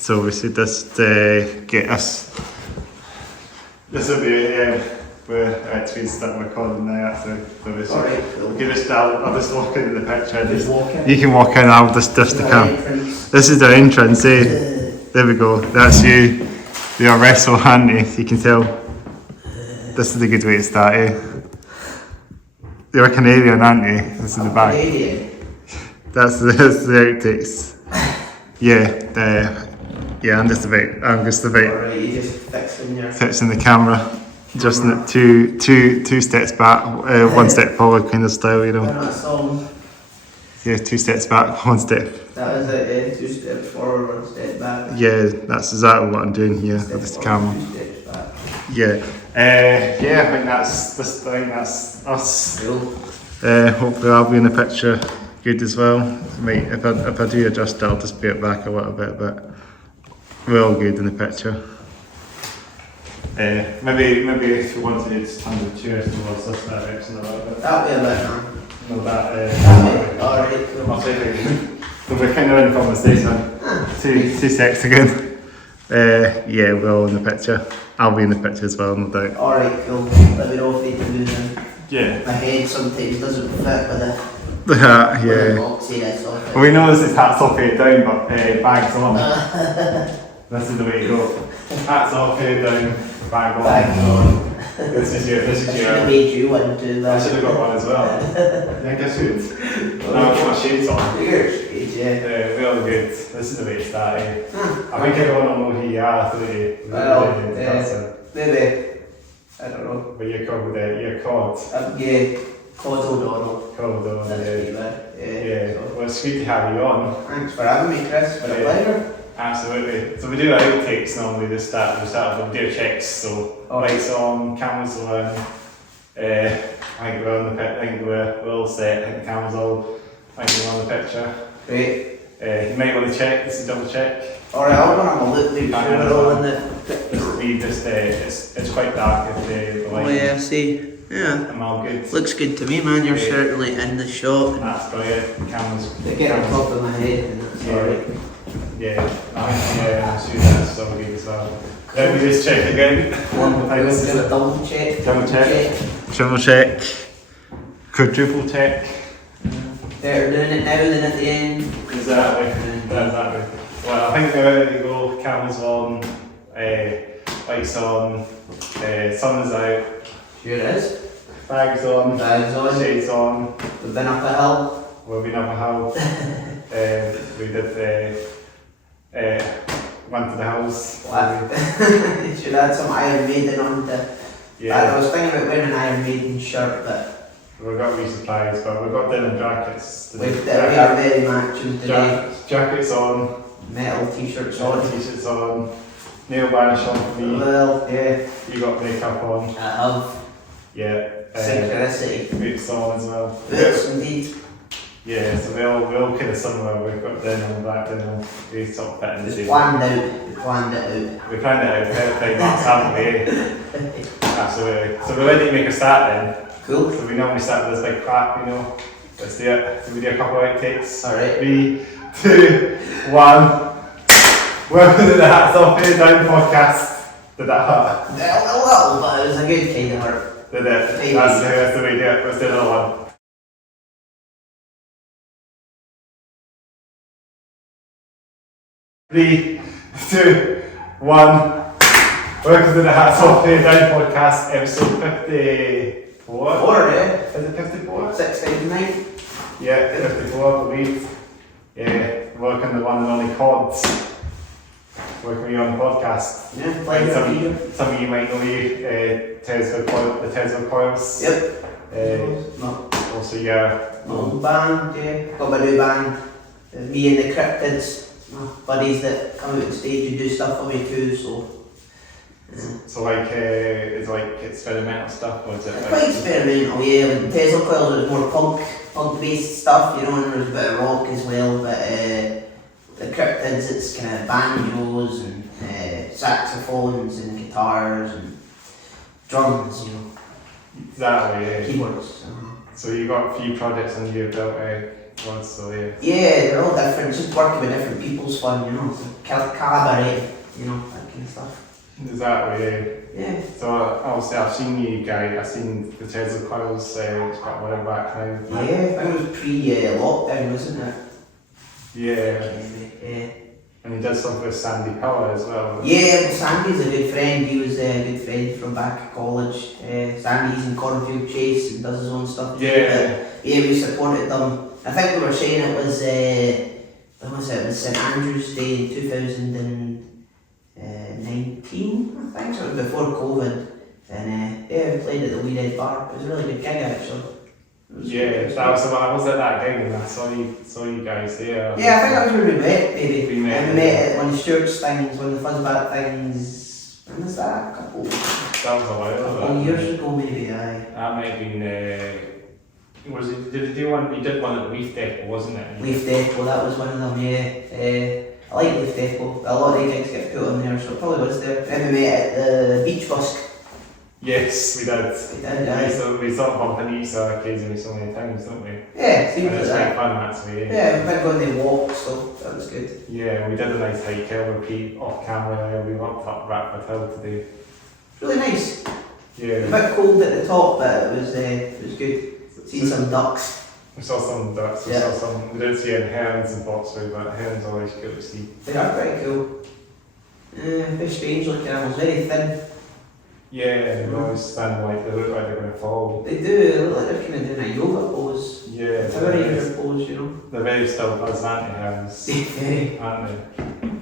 So we should just get us. This will be we're actually starting recording now. Actually, so Alright, cool. I'll just walk into the picture. Just walk in. You can walk in. I'll just the cam. This is the entrance. There we go. That's you. You're a wrestle, aren't you? You can tell. This is a good way to start. You're a Canadian, aren't you? This is the back. Canadian. That's the outtakes. I'm just about Alright, you just fixing your... fixing the camera. Just two steps back, one step forward kind of style, you know. That song. Yeah, 2 steps back, 1 step. That was it, 2 steps forward, 1 step back. Yeah, that's exactly what I'm doing here with this camera. 2 steps back. Yeah. I think that's us. Cool. Hopefully I'll be in the picture good as well. Mate, if I do adjust it, I'll just be it back a little bit, but we're all good in the picture. Maybe if you want to just turn the chairs towards this direction a little bit. That'll be a bit, man. No, that. Alright, cool. I'll say we're kind of in conversation. 2 seconds again. We're all in the picture. I'll be in the picture as well, no doubt. Alright, cool. Let me know if they can do them. Yeah. My head sometimes doesn't fit with The hat, the yeah. boxy that's off it. Well, we know this is hats off, head down, but bags on. This is the way to go. Hats off, head down, bag on. Bag on. This is I should have made you one too. I should have got one as well. Yeah, I guess you would. Now I've got my shades on. Your shades, yeah. We're all good. This is the way to start. I think everyone will know who you are through the Well, maybe. I don't know. But you're called, you're Cod. Yeah, Cod O Donnell. Cod O Donnell, That's yeah. pretty bad. Yeah, So, well it's good to have you on. thanks for having me, Chris. It's been a pleasure. Absolutely. So we do our outtakes normally to start. We do checks, so lights on, cameras on. I think we're on the pit. I think we're all set. I think the camera's all. I think we're on the picture. Great. You might want to check. This is double check. Alright, I'll go and have a look. Make sure we're all in the It's quite dark if the light. Oh yeah, see. Yeah. I'm all good. Looks good to me, man. You're certainly in the shot. That's brilliant. The camera's. They get on top of my head and that's alright. Yeah, I'm sure that's all good as well. Let me just check again. One more time. Double check. Double check. Triple check. Quadruple check. Better doing it now than at the end. Exactly. Well, I think we're ready to go. Cameras on, lights on, sun's out. Sure is. Bags on. Bags on. Shades on. We've been up a hill. We've been up a hill. We did went to the house. You should add some Iron Maiden on to. Yeah. I was thinking about wearing an Iron Maiden shirt, but We got resupplies, but we've got denim jackets. we are very matching today. Jackets on. Metal t-shirts on. T-shirts on. Nail varnish on for me. Well, yeah. You got makeup on. I have. Yeah. Synchronicity. Boots on as well. Boots indeed. Yeah, so we're all kind of similar. We've got denim, black denim. We sort of fit in the It's same. planned out. We planned it out. We planned it out perfectly, that's haven't we? Absolutely. So we're ready to make a start then. Cool. So we normally start with this big clap, you know. Let's do it. So we do a couple of outtakes. Alright. 3, 2, 1. Welcome to the Hats Off Head Down podcast. Did that hurt? A little, but it was a good kind of hurt. Did it? That's the way to do it. Let's do another one. 3, 2, 1. Welcome to the Hats Off Head Down podcast, episode 54. Yeah. Is it 54? 6 times 9. Yeah, 54, I believe. Yeah, welcome to one and only Cods. Welcome you on the podcast. Yeah, pleasure to be here. Some of you might know you, the Tesla Coils. Yep. Also, yeah. My own band, yeah. Got my new band. Me and the Cryptids. My buddies that come out on stage and do stuff for me too, so. So it's like experimental stuff, or is it? It's quite experimental, yeah. Like Tesla Coils is more punk based stuff, you know, and there's a bit of rock as well, but the Cryptids, it's kind of banjos and saxophones and guitars and drums, you know. Exactly, yeah. Keyboards. So you've got a few projects under your belt. ones, so yeah. Yeah, they're all different. Just working with different people's fun, you know. It's a collaborate, you know, that kind of stuff. Exactly, Yeah. So obviously I've seen you guys, I've seen the Tesla Coils, it's got a while back now. Yeah, I think it was pre-lockdown, wasn't it? Yeah. Yeah. And he does something with Sandy Power as well. Yeah, well, Sandy's a good friend. He was a good friend from back at college. Sandy's in Cornfield Chase and does his own stuff. Yeah. Yeah, we supported them. I think we were saying it was, when was it? It was St Andrew's Day in 2019, I think, so it was before COVID. And yeah, we played at the Wee Red Bar. It was a really good gig actually. Yeah, that was I was at that gig and I saw you guys there. Yeah, I think that was where we met, maybe. We met at one of Stuart's things, one of the Fuzzbat things. When was that? A couple years ago, maybe. Aye. That might have been. Was it? Did you do one? You did one at Leaf Depot, wasn't it? Leaf Depot, that was one of them. Yeah. I like Leaf Depot. A lot of the gigs get put on there, so it probably was there. Then we met at the Beach Busk. Yes, we did. We did, aye. We sort of bump into each other occasionally so many times, don't we? Yeah, seems and like it's that. quite fun actually. Yeah, we've been going to walk, so that was good. Yeah, we did a nice hike over Pete off camera. We walked up Ratford Hill today. Really nice. Yeah. It was a bit cold at the top, but it was good. See some ducks. We saw some ducks, we didn't see any herons in Boxwood, but herons are always cool to see. They are pretty cool. Very strange looking animals, very thin. Yeah, they always stand like they look like they're going to fall. They do, they look like they're kind of doing a yoga pose. Yeah, It's a very yoga pose, you know. they're very still as herons, aren't they?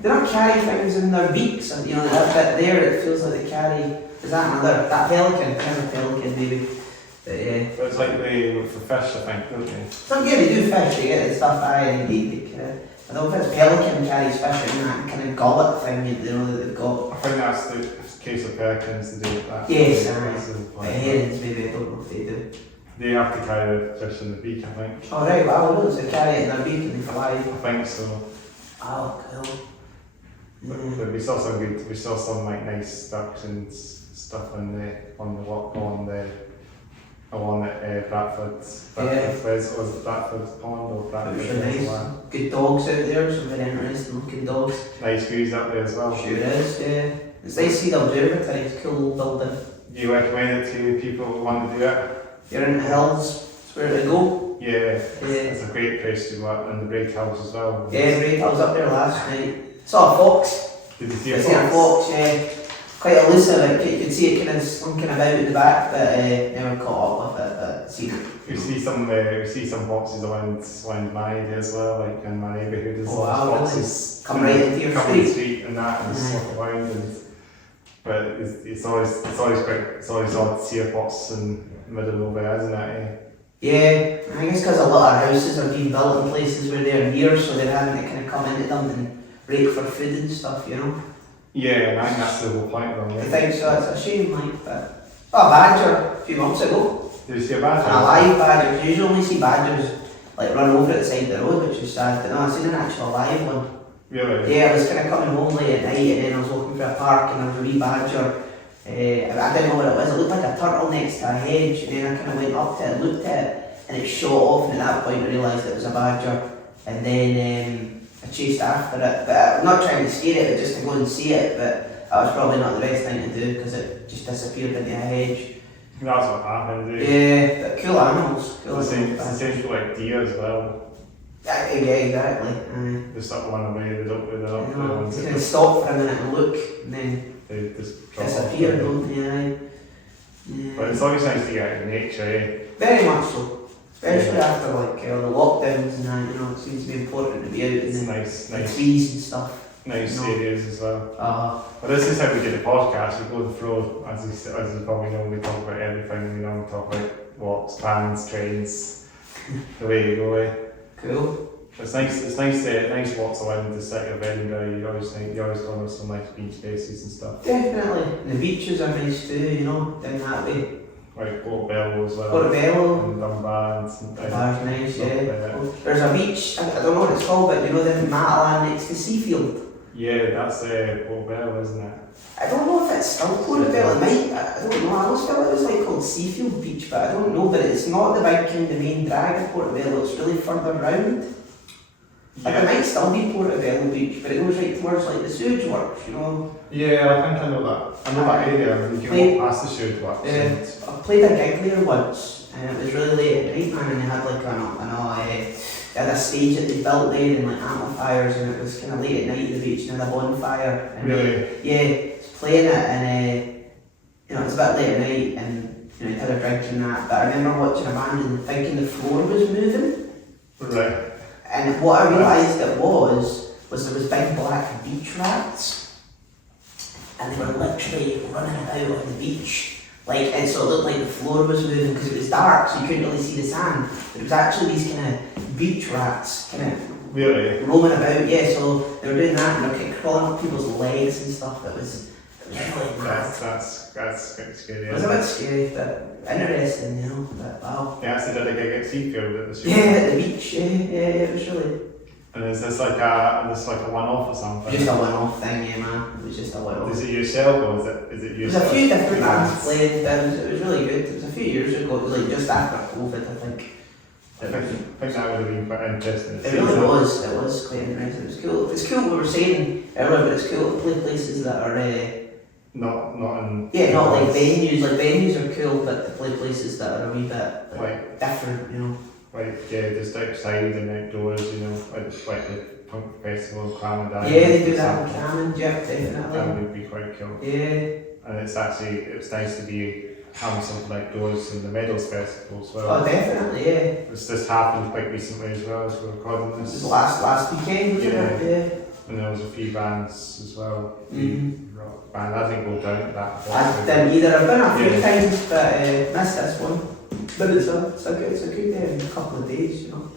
They don't carry things in their beaks, and you know, that bit there, it feels like they carry. Is that that pelican? Kind of pelican, maybe. But yeah. But it's like they look for fish, I think, don't they? Yeah, they do fish, they get the stuff and they eat. I don't know if it's pelican carries fish in that kind of gullet thing, you know, that they've got. I think that's the case of pelicans, they do that. Yes, herons maybe, I don't know if they do. They have to carry the fish in the beak, I think. Oh right, well, so they carry it in their beak and they fly. I think so. Oh, cool. But we saw some like nice ducks and stuff on the walk along at Bradford. Was it Bradford Pond or Bradford? It was really nice. Good dogs out there, some very interesting looking dogs. Nice views up there as well. Sure is, yeah. It's nice to see the observatory, it's a cool building. Do you recommend it to people who want to do it? You're in the hills, it's where to go. Yeah, it's a great place to go up, and the Braid Hills as well. Yeah, great. I was up there last night. Saw a fox. Did you see I a seen a fox, yeah. Quite elusive, like, you could see it kind of slinking about in the back, but never caught up with it, but seen it. We see some foxes around my area as well, like in my neighbourhood. There's foxes come right into your street and that, and slip around. But it's always odd to see a fox in the middle of nowhere, isn't it? Yeah, I guess because a lot of houses are being built in places where they're near, so they're having to kind of come into them and rake for food and stuff, you know. Yeah, and I think that's the whole point of them. I think so, it's a shame, like, but... Oh, a badger, a few months ago. Did you see a badger? A live badger. You usually only see badgers, like, run over at the side of the road, which is sad, but no, I seen an actual live one. Really? Yeah, I was kind of coming home late at night, and then I was looking for a park, and there was a wee badger. I didn't know what it was, it looked like a turtle next to a hedge, and then I kind of went up to it and looked at it, and it shot off, and at that point I realised it was a badger. And then I chased after it, but I'm not trying to scare it, but just to go and see it, but that was probably not the best thing to do, because it just disappeared into a hedge. That's what happened, Yeah, but cool animals. It's the same for like deer as well. Yeah, exactly. They sort of run away, they don't they can stop for a minute and look, and then they just disappear, don't they? Yeah. But it's always nice to get out in nature, eh? Very much so. Especially after like the lockdowns and that, you know, it seems to be important to be out in the trees and stuff. Nice areas as well. But this is how we do the podcast. We go through, as you probably know, we talk about everything. We talk about walks, plans, trains, the way you go. Eh? Cool. It's nice walks around the city of Edinburgh. You always go to some nice beach spaces and stuff. Definitely. And the beaches are nice too, you know, down that way. Like Portobello as well. Portobello. And Dunbar and Dunbar's nice, yeah. There's a beach, I don't know what it's called, but you know the Matalan next to Seafield. Yeah, that's Portobello, isn't it? I don't know if it's still Portobello, it might, I don't know, I always felt it was like called Seafield Beach, but I don't know, but it's not the big kind of main drag of Portobello, it's really further round. Like it might still be Portobello Beach, but it goes right towards like the sewage works, you know. Yeah, I think I know that. I know that area. You can walk past the sewage works. I played a gig there once, and it was really late at night, man, and they had like they had a stage that they built there and like amplifiers, and it was kind of late at night at the beach and had a bonfire. And really? Yeah, it's playing it, and you know, it's a bit late at night, and you know, you had a drink and that. But I remember watching a band and thinking the floor was moving. Right. And what I realised it was there was big black beach rats, and they were literally running about on the beach. Like, and so it looked like the floor was moving because it was dark, so you couldn't really see the sand. But it was actually these kind of beach rats kind of really roaming about. Yeah, so they were doing that, and they were kind of crawling up people's legs and stuff. It was really mad. That's kind of scary. It was a bit scary, but interesting, you know. But wow. Yeah, so did a gig at Seafield at the show. Yeah, at the beach. Yeah, it was really. And is this like a one-off or something? Just a one-off thing, yeah, man. It was just a one-off. Is it yourself or is it you? There's a few different bands playing, but it was really good. It was a few years ago. It was like just after COVID, I think. I think that would have been quite interesting. It really was. It was quite interesting. It was cool. It's cool. We were saying earlier, but it's cool to play places that are. Not in. Yeah, not like venues. Like venues are cool, but to play places that are a wee bit like different, you know. Like just outside and outdoors, you know, like the punk festival in Clamondine. Yeah, they do that in Clamondine, yeah, definitely. That would be quite cool. Yeah. And it's nice to be having something outdoors in the Medals Festival as well. Oh, definitely, yeah. It's just happened quite recently as well as we're recording this. It was last weekend, wasn't it? Yeah. And there was a few bands as well. Rock band. I didn't go down to that. I didn't either. I've been a few times, but missed this one. But it's a good couple of days, you know.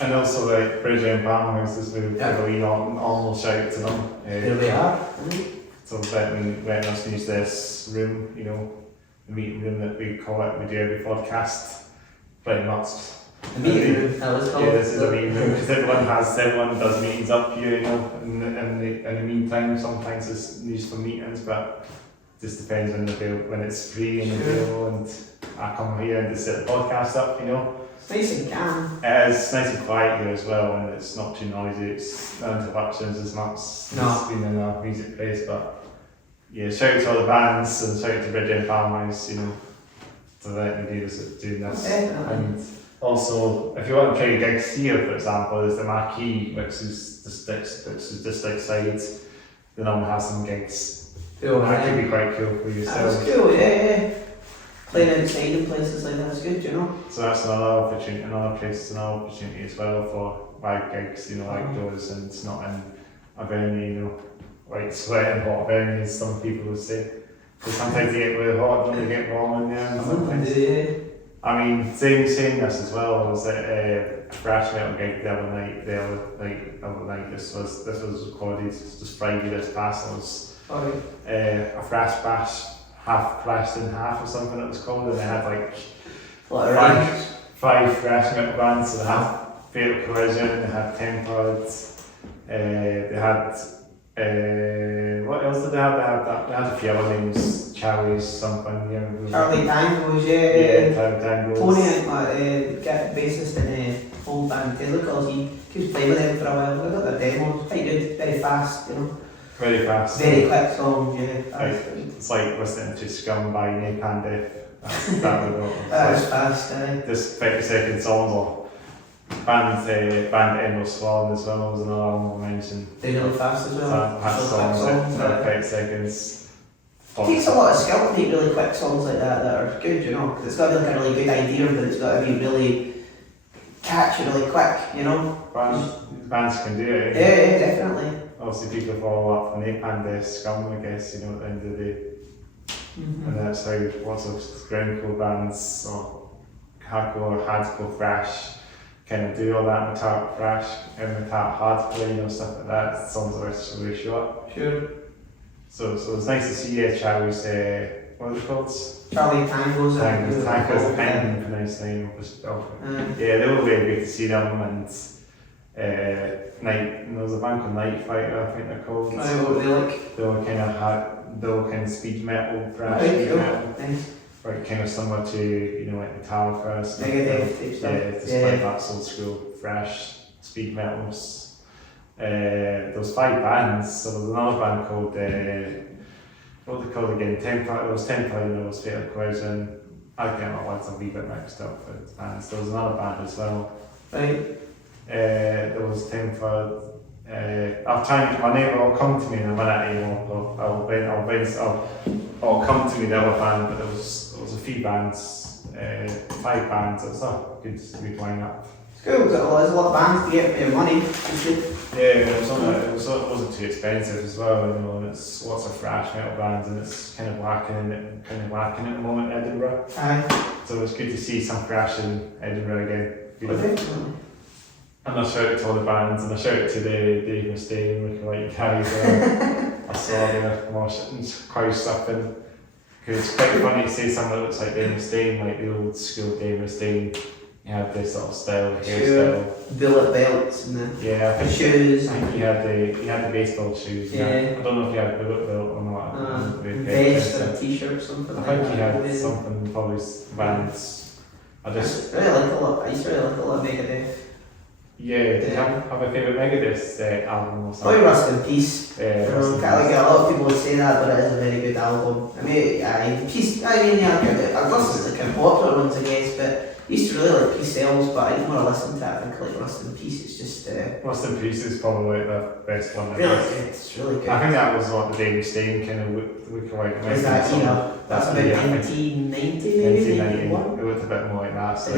And also like Bridge and Farmhouses, we give a wee almost shout to them. There we are. So letting us use this room, you know, the meeting room that we call it, we do every podcast, pretty much. The meeting room, that was called. Yeah, this is a meeting room because everyone does meetings up here, you know, in the meantime sometimes it's used for meetings, but it just depends when it's free and available, and I come here and just set the podcast up, you know. It's nice and calm. It's nice and quiet here as well, and it's not too noisy, it's no interruptions as much as being in a music place, but yeah, shout out to all the bands and shout out to Bridge and Farmhouse, you know, to let me doing this. Definitely. And also, if you want to play gigs here, for example, there's the Marquee, which is just outside. They normally have some gigs. Cool, that could be quite cool for yourself. That was cool, yeah. Playing outside in places like that's good, you know. So that's another place, another opportunity as well for live gigs, you know, outdoors, and it's not in a venue, you know, like sweating hot venues, some people would say. Because sometimes they get really hot, don't they get warm in there, and sometimes. I mean, saying this as well, I was at a thrash metal gig the other night. This was recorded just Friday this past. It was a thrash bash, half thrashed in half or something it was called, and they had like five thrash metal bands. So they had Fatal Collision, they had Tempered, they had what else did they have? They had a few other names, Charlie's something, you know. Charlie Tangos, yeah. Charlie Tangos. Tony, bassist in old band Metallica, he keeps playing with them for a while. I got their demos, quite good, very fast, you know. Very fast. Very quick songs, yeah. It's like listening to Scum by Napalm Death. That was fast, Just 30-second songs or band Endless Swan as well was another one I mentioned. They're really fast as well. Had songs that 30 seconds. It takes a lot of skill to make really quick songs like that are good, you know, because it's got to be like a really good idea, but it's got to be really catchy, really quick, you know. Bands can do it. Yeah, definitely. Obviously people follow up on Napalm Death, Scum, I guess, you know, at the end of the day. And that's how lots of grindcore bands or hardcore thrash kind of do all that metallic thrash and metallic hardcore, you know, stuff like that. Songs are really short. Sure. So it's nice to see Charlie's, what are they called? Charlie Tangos. Tangos, I can't even pronounce the name of the stuff. Yeah, they were really good to see them, and There was a band called Night Fighter, I think they're called. Right, what were they like? They were kind of speed metal, thrash Right, speed cool. metal. Nice. Right, kind of similar to, like Metallica, stuff. Megadeth type stuff. Yeah, despite that old school thrash speed metals. There was 5 bands, so there was another band called, what were they called again? There was Temple, there was Fatal Collision. I get my words a wee bit mixed up with bands. There was another band as well. Right. There was Temple. I'll try and, my name will come to me in a minute, I'll come to me the other band, but there was a few bands, 5 bands, it was a good lineup. It's cool, there's a lot of bands to get for your money. It's good. Yeah, it wasn't too expensive as well, and it's lots of thrash metal bands, and it's kind of lacking at the moment in Edinburgh. Aye. So it's good to see some thrash in Edinburgh again. Good. Definitely. And I shout out to all the bands, and I shout out to Dave Mustaine, looking like guys. I saw the mosh and quite stuff in. Because it's quite funny to see someone that looks like Dave Mustaine, like the old school Dave Mustaine. He had this sort of style, hairstyle. Bullet belts and the shoes. I think he had the baseball shoes. Yeah. I don't know if he had a bullet belt or not. Vest or a t-shirt or something I like that. think he had something for his bands. I used to really like a lot of Megadeth. Yeah, did you have a favourite Megadeth album or something? Probably Rust in Peace. Yeah, a lot of people would say that, but it is a very good album. I've listened to the kind of popular ones, I guess, but I used to really like Peace Sells, but I didn't want to listen to it. I think like Rust in Peace, it's just... Rust in Peace is probably the best one. Really good, it's really good. I think that was what the Dave Mustaine kind of looked like. Was that, that's about 1990 maybe? 1991? It looked a bit more like that. So.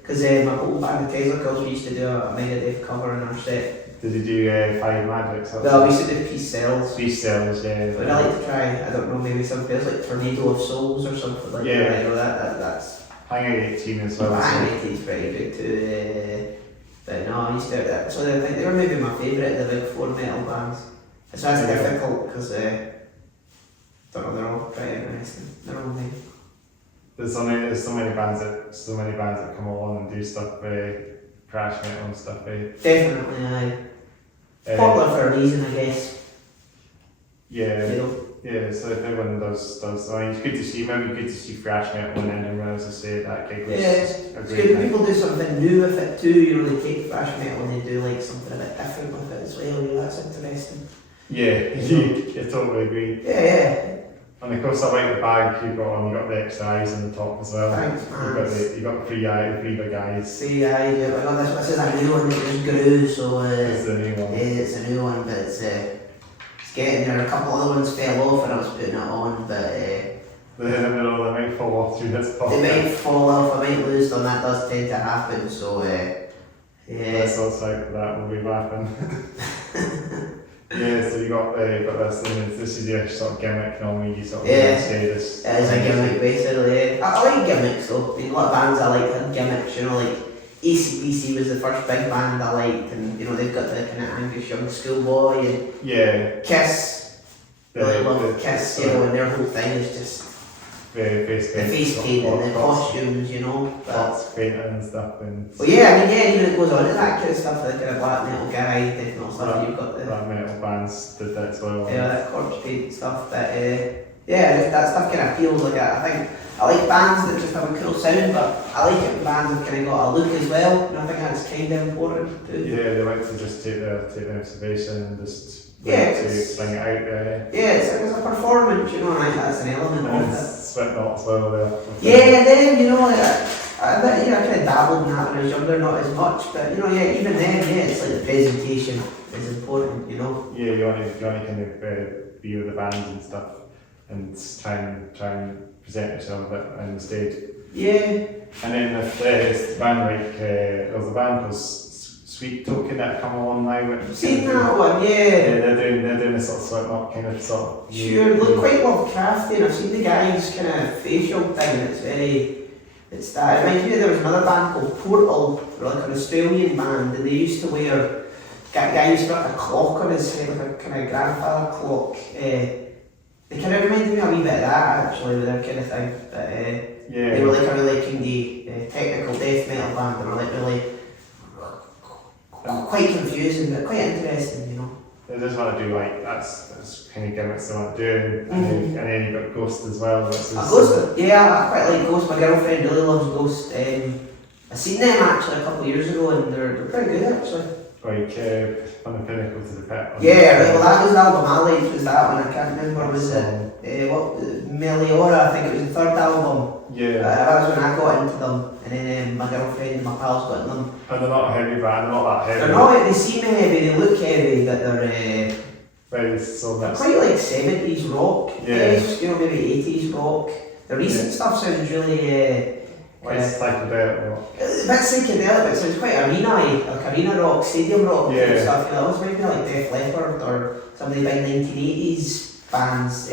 Because my whole band of Tesla we used to do a Megadeth cover in our set. Did you do Five Magics? No, we used to do Peace Sells. Peace Sells, yeah. But I like to try, I don't know, maybe something else like Tornado of Souls or something like that. You know, that's... Hang 18 as well. Hang 18 is pretty good too. But no, I used to do that. So I think they were maybe my favourite of the big 4 metal bands. So that's difficult because don't know, they're all pretty interesting. They're all new. There's so many bands that come along and do stuff thrash metal and stuff. Definitely, aye. Popular for a reason, I guess. Yeah. You know? Yeah, so if everyone does I mean, it's good to see thrash metal in Edinburgh, as I say, that gig was a great good. night. People do something new with it too, you know, they take thrash metal and they do like something a bit different with it as well, you know, that's interesting. Yeah, you totally agree. Yeah. And of course I like the bag you got on, you got the extra eyes on the top as well. Thanks, man. You got the 3 big eyes. 3 eyes, yeah, but no, this is a new one that just grew, so it's the new one. Yeah, it's a new one, but it's getting there. A couple other ones fell off when I was putting it on, but They might fall off through this part. They might fall off, I might lose them, that does tend to happen, so yeah. Let's all say that will be happen. Yeah, so you got this, and this is your sort of gimmick normally, you sort of say this. It is a gimmick basically, yeah. I like gimmicks though. I mean, a lot of bands I like had gimmicks, you know, like AC/DC was the first big band I liked, and you know, they've got the kind of Angus Young Schoolboy and Kiss. Really love Kiss, you know, and their whole thing is just the face paint and the costumes, you know. Lots painting and stuff. Well, yeah, I mean, yeah, even it goes on to that kind of stuff, like kind of black metal guy, different stuff. You've got the black metal bands did that as well. Yeah, that corpse paint and stuff. That that stuff kind of feels like I think I like bands that just have a cool sound, but I like it when bands have kind of got a look as well, and I think that's kind of important too. Yeah, they like to just take the observation and just bring it out there. Yeah, it's a performance, you know, and I think that's an element of it. Slipknot as well there. Yeah, then, you know, I kind of dabbled in that when I was younger, not as much, but you know, yeah, even then, yeah, it's like the presentation is important, you know. Yeah, you want to kind of be with the bands and stuff, and try and present yourself a bit on the stage. Yeah. And then if the band there was a band called Sweet Token that come along now. Seen that one, yeah. Yeah, they're doing a sort of Slipknot kind of sort. Sure, look quite Lovecraftian, and I've seen the guy's kind of facial thing. It's that. It reminds me there was another band called Portal, they're like an Australian band, and they used to wear. Guy used to have a clock on his head, like a kind of grandfather clock. They kind of reminded me a wee bit of that actually, with their kind of thing. But they were like a really kindy technical death metal band. They were like really. quite confusing, but quite interesting, you know. They just want to do like that's kind of gimmicks they want to do, and then you've got Ghost as well. Which is, Ghost, yeah, I quite like Ghost. My girlfriend really loves Ghost. I seen them actually a couple of years ago, and they're pretty good actually. Like on the Pinnacle to the Pit. Yeah, right, well that was the album I liked, was that one, I can't remember, was it, Meliora, I think it was the third album. Yeah. That was when I got into them, and then my girlfriend and my pals got into them. And they're not heavy, but they're not that heavy. They're not, they seem heavy, they look heavy, but they're they're quite like 70s rock, yeah. you know, maybe 80s rock. The recent stuff sounds really it's psychedelic rock. a bit psychedelic, but it sounds quite arena-y, like arena rock, stadium rock type stuff, you know, it was maybe like Def Leppard or some of the big 1980s bands,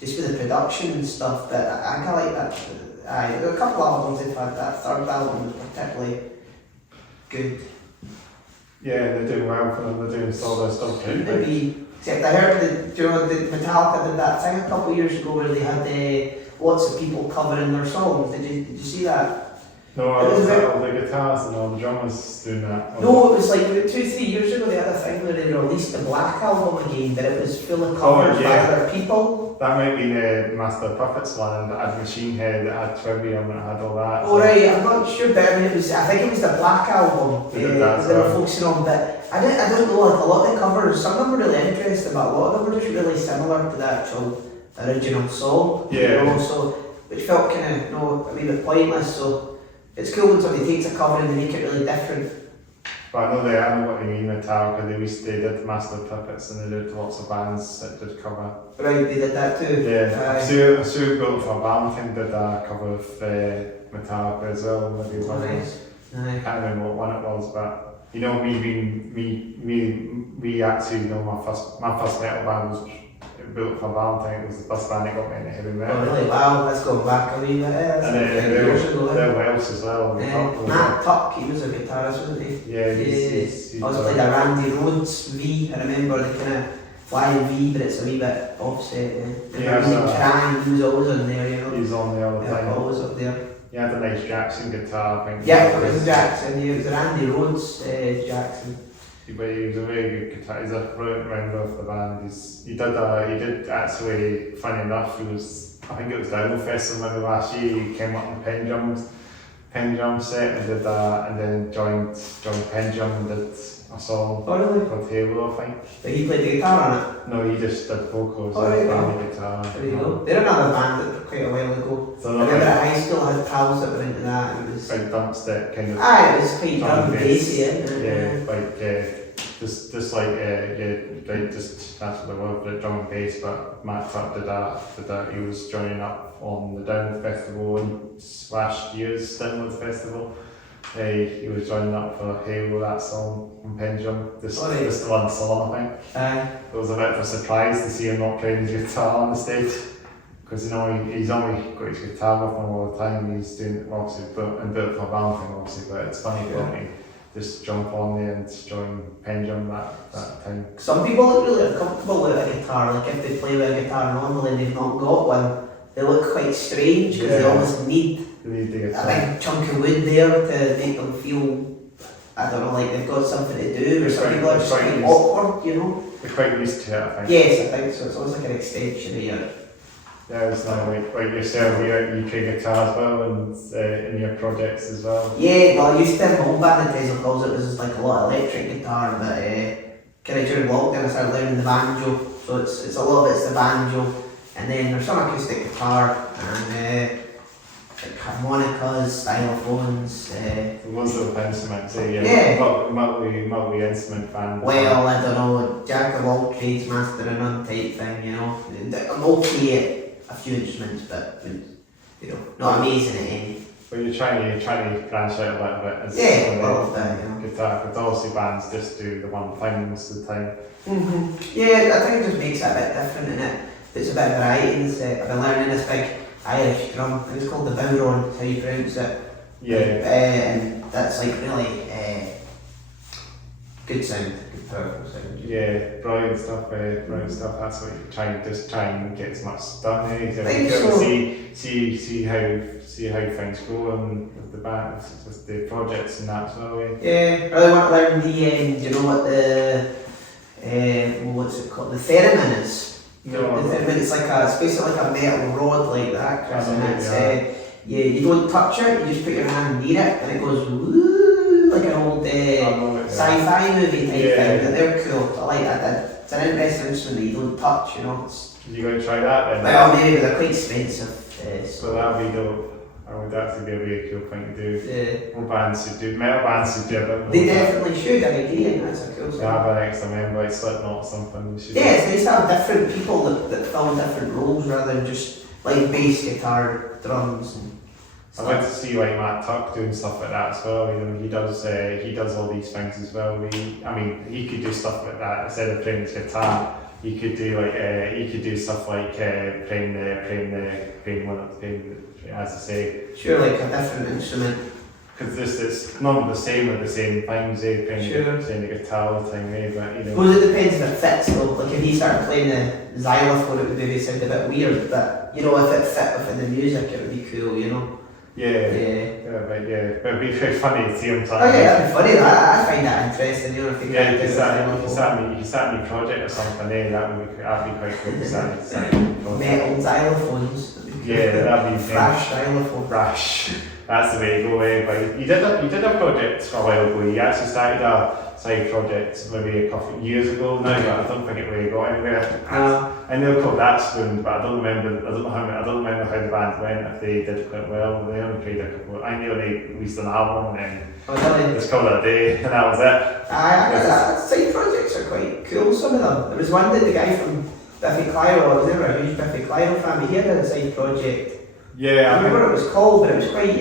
just with the production and stuff, but I kinda like that. There were a couple of albums they've had, that third album was particularly good. Yeah, they're doing well for them, they're doing solo stuff too. Maybe, except I heard that, you know, the Metallica did that thing a couple of years ago where they had lots of people covering their songs. Did you see that? No, it was all the guitars and all the drummers doing that. No, it was like 2-3 years ago they had a thing where they released the Black Album again, but it was full of covers by other people. That might be the Master of Puppets one, that had Machine Head, that had Trivium, and it had all that. Oh right, I'm not sure, but I mean, I think it was the Black Album They did that they were focusing on, but I don't know, like a lot of the covers, some of them were really interesting, but a lot of them were just really similar to the actual original song. Yeah. You know, so, which felt kind of, you know, a wee bit pointless, so it's cool when somebody takes a cover and they make it really different. But I know what you mean, Metallica, they did Master of Puppets and they did lots of bands that did cover. Right, they did that too? Yeah, Sue Built for Valentine did a cover of Metallica as well, maybe one of those. I can't remember what one it was, but you know me actually, you know, my first metal band was Built for Valentine. It was the first band that got me into heavy metal. Oh really? Wow, let's go back a wee bit. And then they're Welsh as well. Matt Tuck, he was a guitarist, wasn't he? Yeah, he's I also played a Randy Rhoads V, I remember the kind of flying V, but it's a wee bit offset. Yeah, he was always on there, you know. He was on there all the time. Always up there. He had a nice Jackson guitar, I think. Yeah, it was a Jackson, it was a Randy Rhoads Jackson. But he was a very good guitar. He's a brilliant member of the band. He did actually, funny enough, I think it was Dowdle Festival maybe last year, he came up in the Pen Drum set and did that, and then joined Pen Drum and did a song called Halo, I think. But he played the guitar on it? No, he just did vocals and the guitar. There you go. They're another band that quite a while ago. So I remember at high school I had pals that were into that, and it was like dubstep kind of. It was quite drum and bassy, just that's what they were, but drum and bass. But Matt Tuck did that. He was joining up on the Down Festival and last year's Download Festival. He was joining up for Halo, that song from Pendulum, just the one song, I think. It was a bit of a surprise to see him not playing his guitar on the stage, because you know he's only got his guitar with him all the time. He's doing it obviously, and Built for Valentine obviously, but it's funny for me just jump on there and join Pendulum that time. Some people look really uncomfortable with a guitar, like if they play with a guitar normally and they've not got one, they look quite strange because they almost need a big chunk of wood there to make them feel, I don't know, like they've got something to do, or some people are just quite awkward, you know? They're quite used to it, I think. Yes, I think so. It's almost like an extension of your... Yeah, it's not like yourself, you play guitar as well and in your projects as well. Yeah, well I used to have my own band at Tesla Calls, it was like a lot of electric guitar, but kind of during lockdown I started learning the banjo, so it's a lot of it's the banjo, and then there's some acoustic guitar, and like harmonicas, stylophones. Loads of instruments, multi-instrument band. Well, I don't know, jack of all trades, master of none type thing, you know. I'm okay at a few instruments, but you know, not amazing at any. But you're trying to branch out a little bit. As guitar, because obviously bands just do the one thing most of the time. Yeah, I think it just makes it a bit different, and it puts a bit of variety in the set. I've been learning this big Irish drum. I think it's called the Bowron, how you pronounce it. Yeah. And that's like really Good sound, good powerful sound. Yeah, brilliant stuff. That's what you try and get as much done. So think you so. see how things go with the band, with the projects and that as well. Yeah, I really want to learn the, you know what what's it called? The theremin is. No, The theremin, it's basically like a metal rod like that, Chris, and it's, yeah. you don't touch it, you just put your hand near it and it goes woo, like an old sci-fi movie type thing, but they're cool. I like that. It's an interesting instrument that you don't touch, you know. You going to try that then? Well, maybe, but they're quite expensive. So that would be dope. I would actually be a really cool thing to do. Yeah. More bands should do, metal bands should do a bit more. They definitely should, I agree, that's a cool They thing. have an extra member like Slipknot or something. They should Yeah, it's nice to have different people that fill different roles rather than just like bass, guitar, drums and I went to see like Matt Tuck doing stuff like that as well. You know, he does all these things as well. He could do stuff like that instead of playing his guitar. He could do stuff like playing as I say. sure, like a different instrument. Because it's none of the same with the same things. Playing the guitar all the time. But you know. Suppose it depends if it fits though. Like if he started playing the xylophone, it would maybe sound a bit weird. But you know, if it fit within the music, it would be cool. You know. Yeah. But it'd be very funny to see him trying. Oh yeah, that'd be funny. I find that interesting. You know, if you start a new project or something. That'd be quite cool. Metal xylophones. Yeah, that'd be Thrash xylophone. Thrash. That's the way to go. But you did a project for a while ago. You actually started a side project maybe a couple of years ago now, but I don't think it really got anywhere. I know called That Spoon, but I don't remember how the band went. If they did quite well, they only played a couple. I knew they released an album and then it's called A Day, and that was it. Side projects are quite cool. Some of them. There was one that the guy from Biffy Clyro, I was never a huge Biffy Clyro fan, but he had a side project. Yeah, I remember what it was called, but it was quite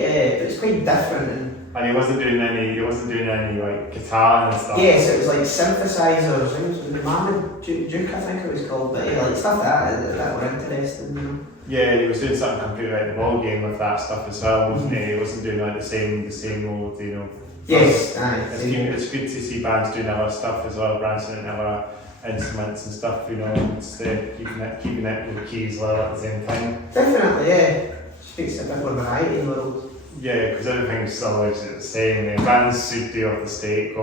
different. And he wasn't doing any like guitar and stuff. Yes, it was like synthesizers. It was the Mammon Duke, I think it was called. But yeah, like stuff that were interesting. You know. Yeah, he was doing something completely like the ball game with that stuff as well, wasn't he? He wasn't doing like the same old, you know. Yes, it's good to see bands doing other stuff as well, branching into other instruments and stuff, you know, instead keeping it with the keys as well at the same time. Definitely, yeah. Speaks a bit more variety in the world. Yeah, because everything's always the same. Bands should do go off the stage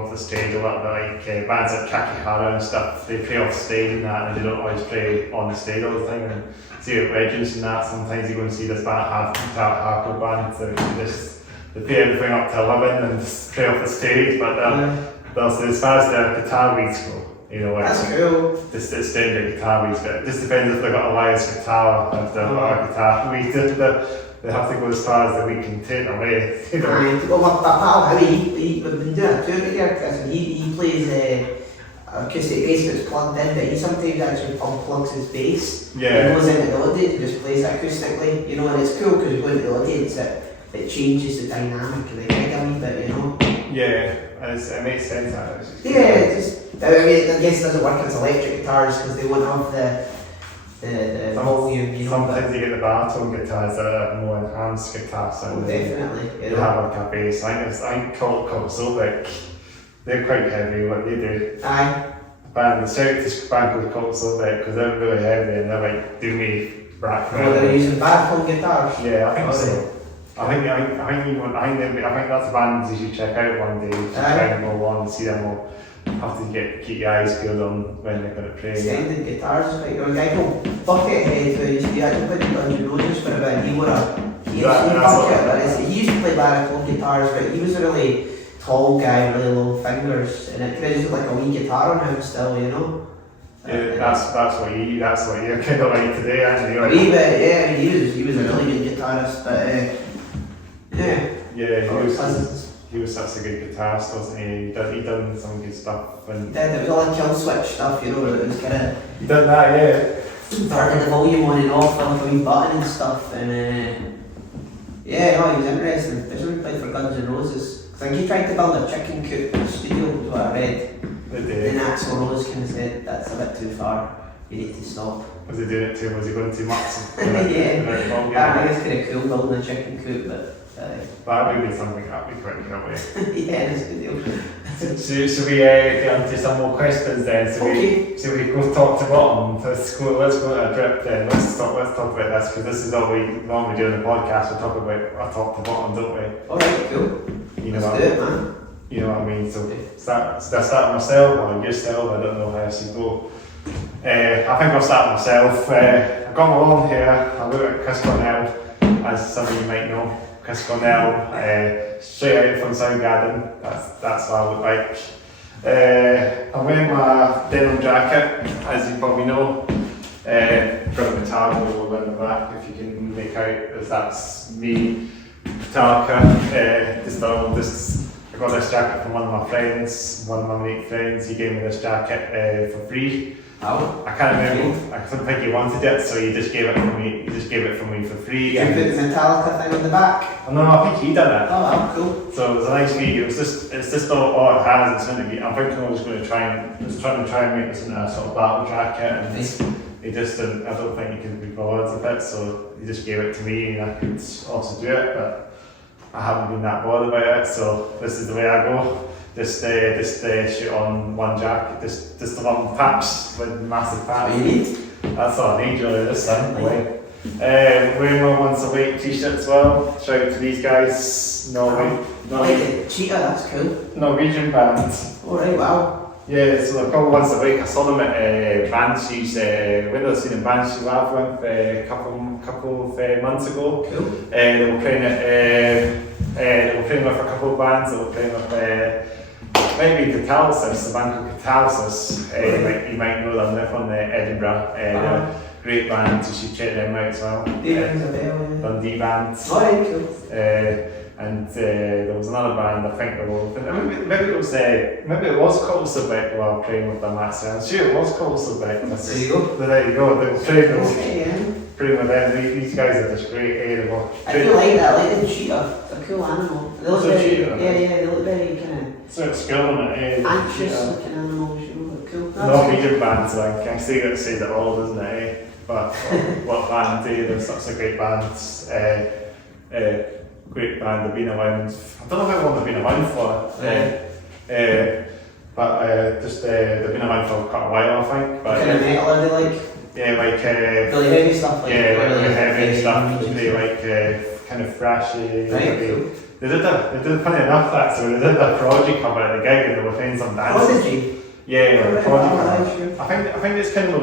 a little bit like bands like Kakihara and stuff. They play off stage and that, and they don't always play on the stage all the time. And see at Legends and that, sometimes you go and see this band, hardcore band, so they play everything up to 11 and just play off the stage. But as far as their guitar reads go, you know, like, that's cool. Just standard guitar reads, but it just depends if they've got a wireless guitar, if they've got a guitar reed. They have to go as far as that we can take away. You know. Well, my pal Howie, we've been doing a tour together, Chris, and he plays acoustic bass, but it's plugged in, but he sometimes actually unplugs his bass. Yeah. He goes into the audience and just plays it acoustically, you know, and it's cool because you go into the audience, it changes the dynamic of the gig a wee bit, you know. Yeah, it makes sense. I guess it doesn't work as electric guitars because they won't have the volume, you know. Sometimes you get the baritone guitars that are more enhanced guitars. Definitely. They have like a bass. I think Cod O Donnell, they're quite heavy what they do. Aye. This band called Cod O Donnell because they're really heavy and they're like doomy black metal. They're using baritone guitars. Yeah, I think so. I think that's a band you should check out one day. You should try them all on and see them all. Have to keep your eyes peeled on when they're going to play. Extended guitars is quite good. A guy called Buckethead who used to actually play Guns N' Roses for a bit, and he wore he used to play baritone guitars, but he was a really tall guy, really long fingers, and it kind of like a wee guitar on him still, you know. Yeah, that's what you're kind of like today, aren't you? A wee bit, yeah. I mean, he was a really good guitarist, but he was such a good guitarist, wasn't he? He done some good stuff. And it was all like kill switch stuff, you know. It was kind of. He done that, yeah. Turning the volume on and off, like a wee button and stuff, and he was interesting. Especially when he played for Guns N' Roses. I think he tried to build a chicken coop in the studio, is what I read. Then Axl Rose kind of said that's a bit too far. You need to stop. Was he doing it too? Was he going too much? I think it's kind of cool building a chicken coop, but. That would be something that'd be quite cool. Yeah, it's a good deal. Should we get on to some more questions then? Should we go top to bottom? Let's go to a drip then. Let's talk about this, because this is all we normally do in the podcast. We talk about our top to bottom, don't we? Alright, cool. You know Let's do it, man. You know what I mean? So start myself or yourself, I don't know how I should go. I think I'll start myself. I've got my long hair. I look at Chris Cornell, as some of you might know. Chris Cornell, straight out from Soundgarden. That's what I look like. I'm wearing my denim jacket, as you probably know. Got a Metallica logo in the back, if you can make out, as that's me, Metallica. I got this jacket from one of my friends, one of my mate friends. He gave me this jacket for free. Oh. I can't remember. I don't think he wanted it, so he just gave it for me. He just gave it for me for free. Did you put the Metallica thing on the back? Oh, no, I think he did it. Oh, wow, cool. So it was a nice video. It's just all it has. It's going to be. I'm thinking I was going to try and make this into a sort of battle jacket, and he just didn't. I don't think he could be bothered with it, so he just gave it to me, and I could also do it, but I haven't been that bothered about it. So this is the way I go. Just shoot on one jacket, just the long taps with massive taps. What you need? That's all I need really this time. Wearing my once a week t-shirt as well. Shout out to these guys. Like Cheetah, that's cool. Norwegian band. Alright, wow. Yeah, so they're called Once a Week. I saw them at Banshees. When I seen in Banshees Live with a couple of months ago. Cool. They were playing with a couple of bands. They were playing with maybe Guitarists, the band called Guitarists. You might know them. They're from Edinburgh. Great band. You should check them out as well. Dundee band. Alright, cool. And there was another band, I think they were. Maybe it was Cod O Donnell while playing with them actually. I'm sure it was Cod O Donnell. There you go. There you go. They were playing with them. These guys are just great. I do like that. I like the cheetah. It's a cool animal. They look cheetah. They look very kind of sort of skill in it. anxious looking animals. You know, they're cool. Norwegian band, so I can see it says it all, doesn't it? But what band do? They're such a great band. Great band. They've been around. I don't know how long they've been around for. But they've been around for quite a while, I think. But kind of metal are they like? Yeah, like really heavy stuff. Like really heavy stuff. They like kind of thrashy. Right, cool. They did funny enough that, so they did a Prodigy cover at the gig and they were playing some dances. Prodigy? Yeah, Prodigy cover. I think it's kind of a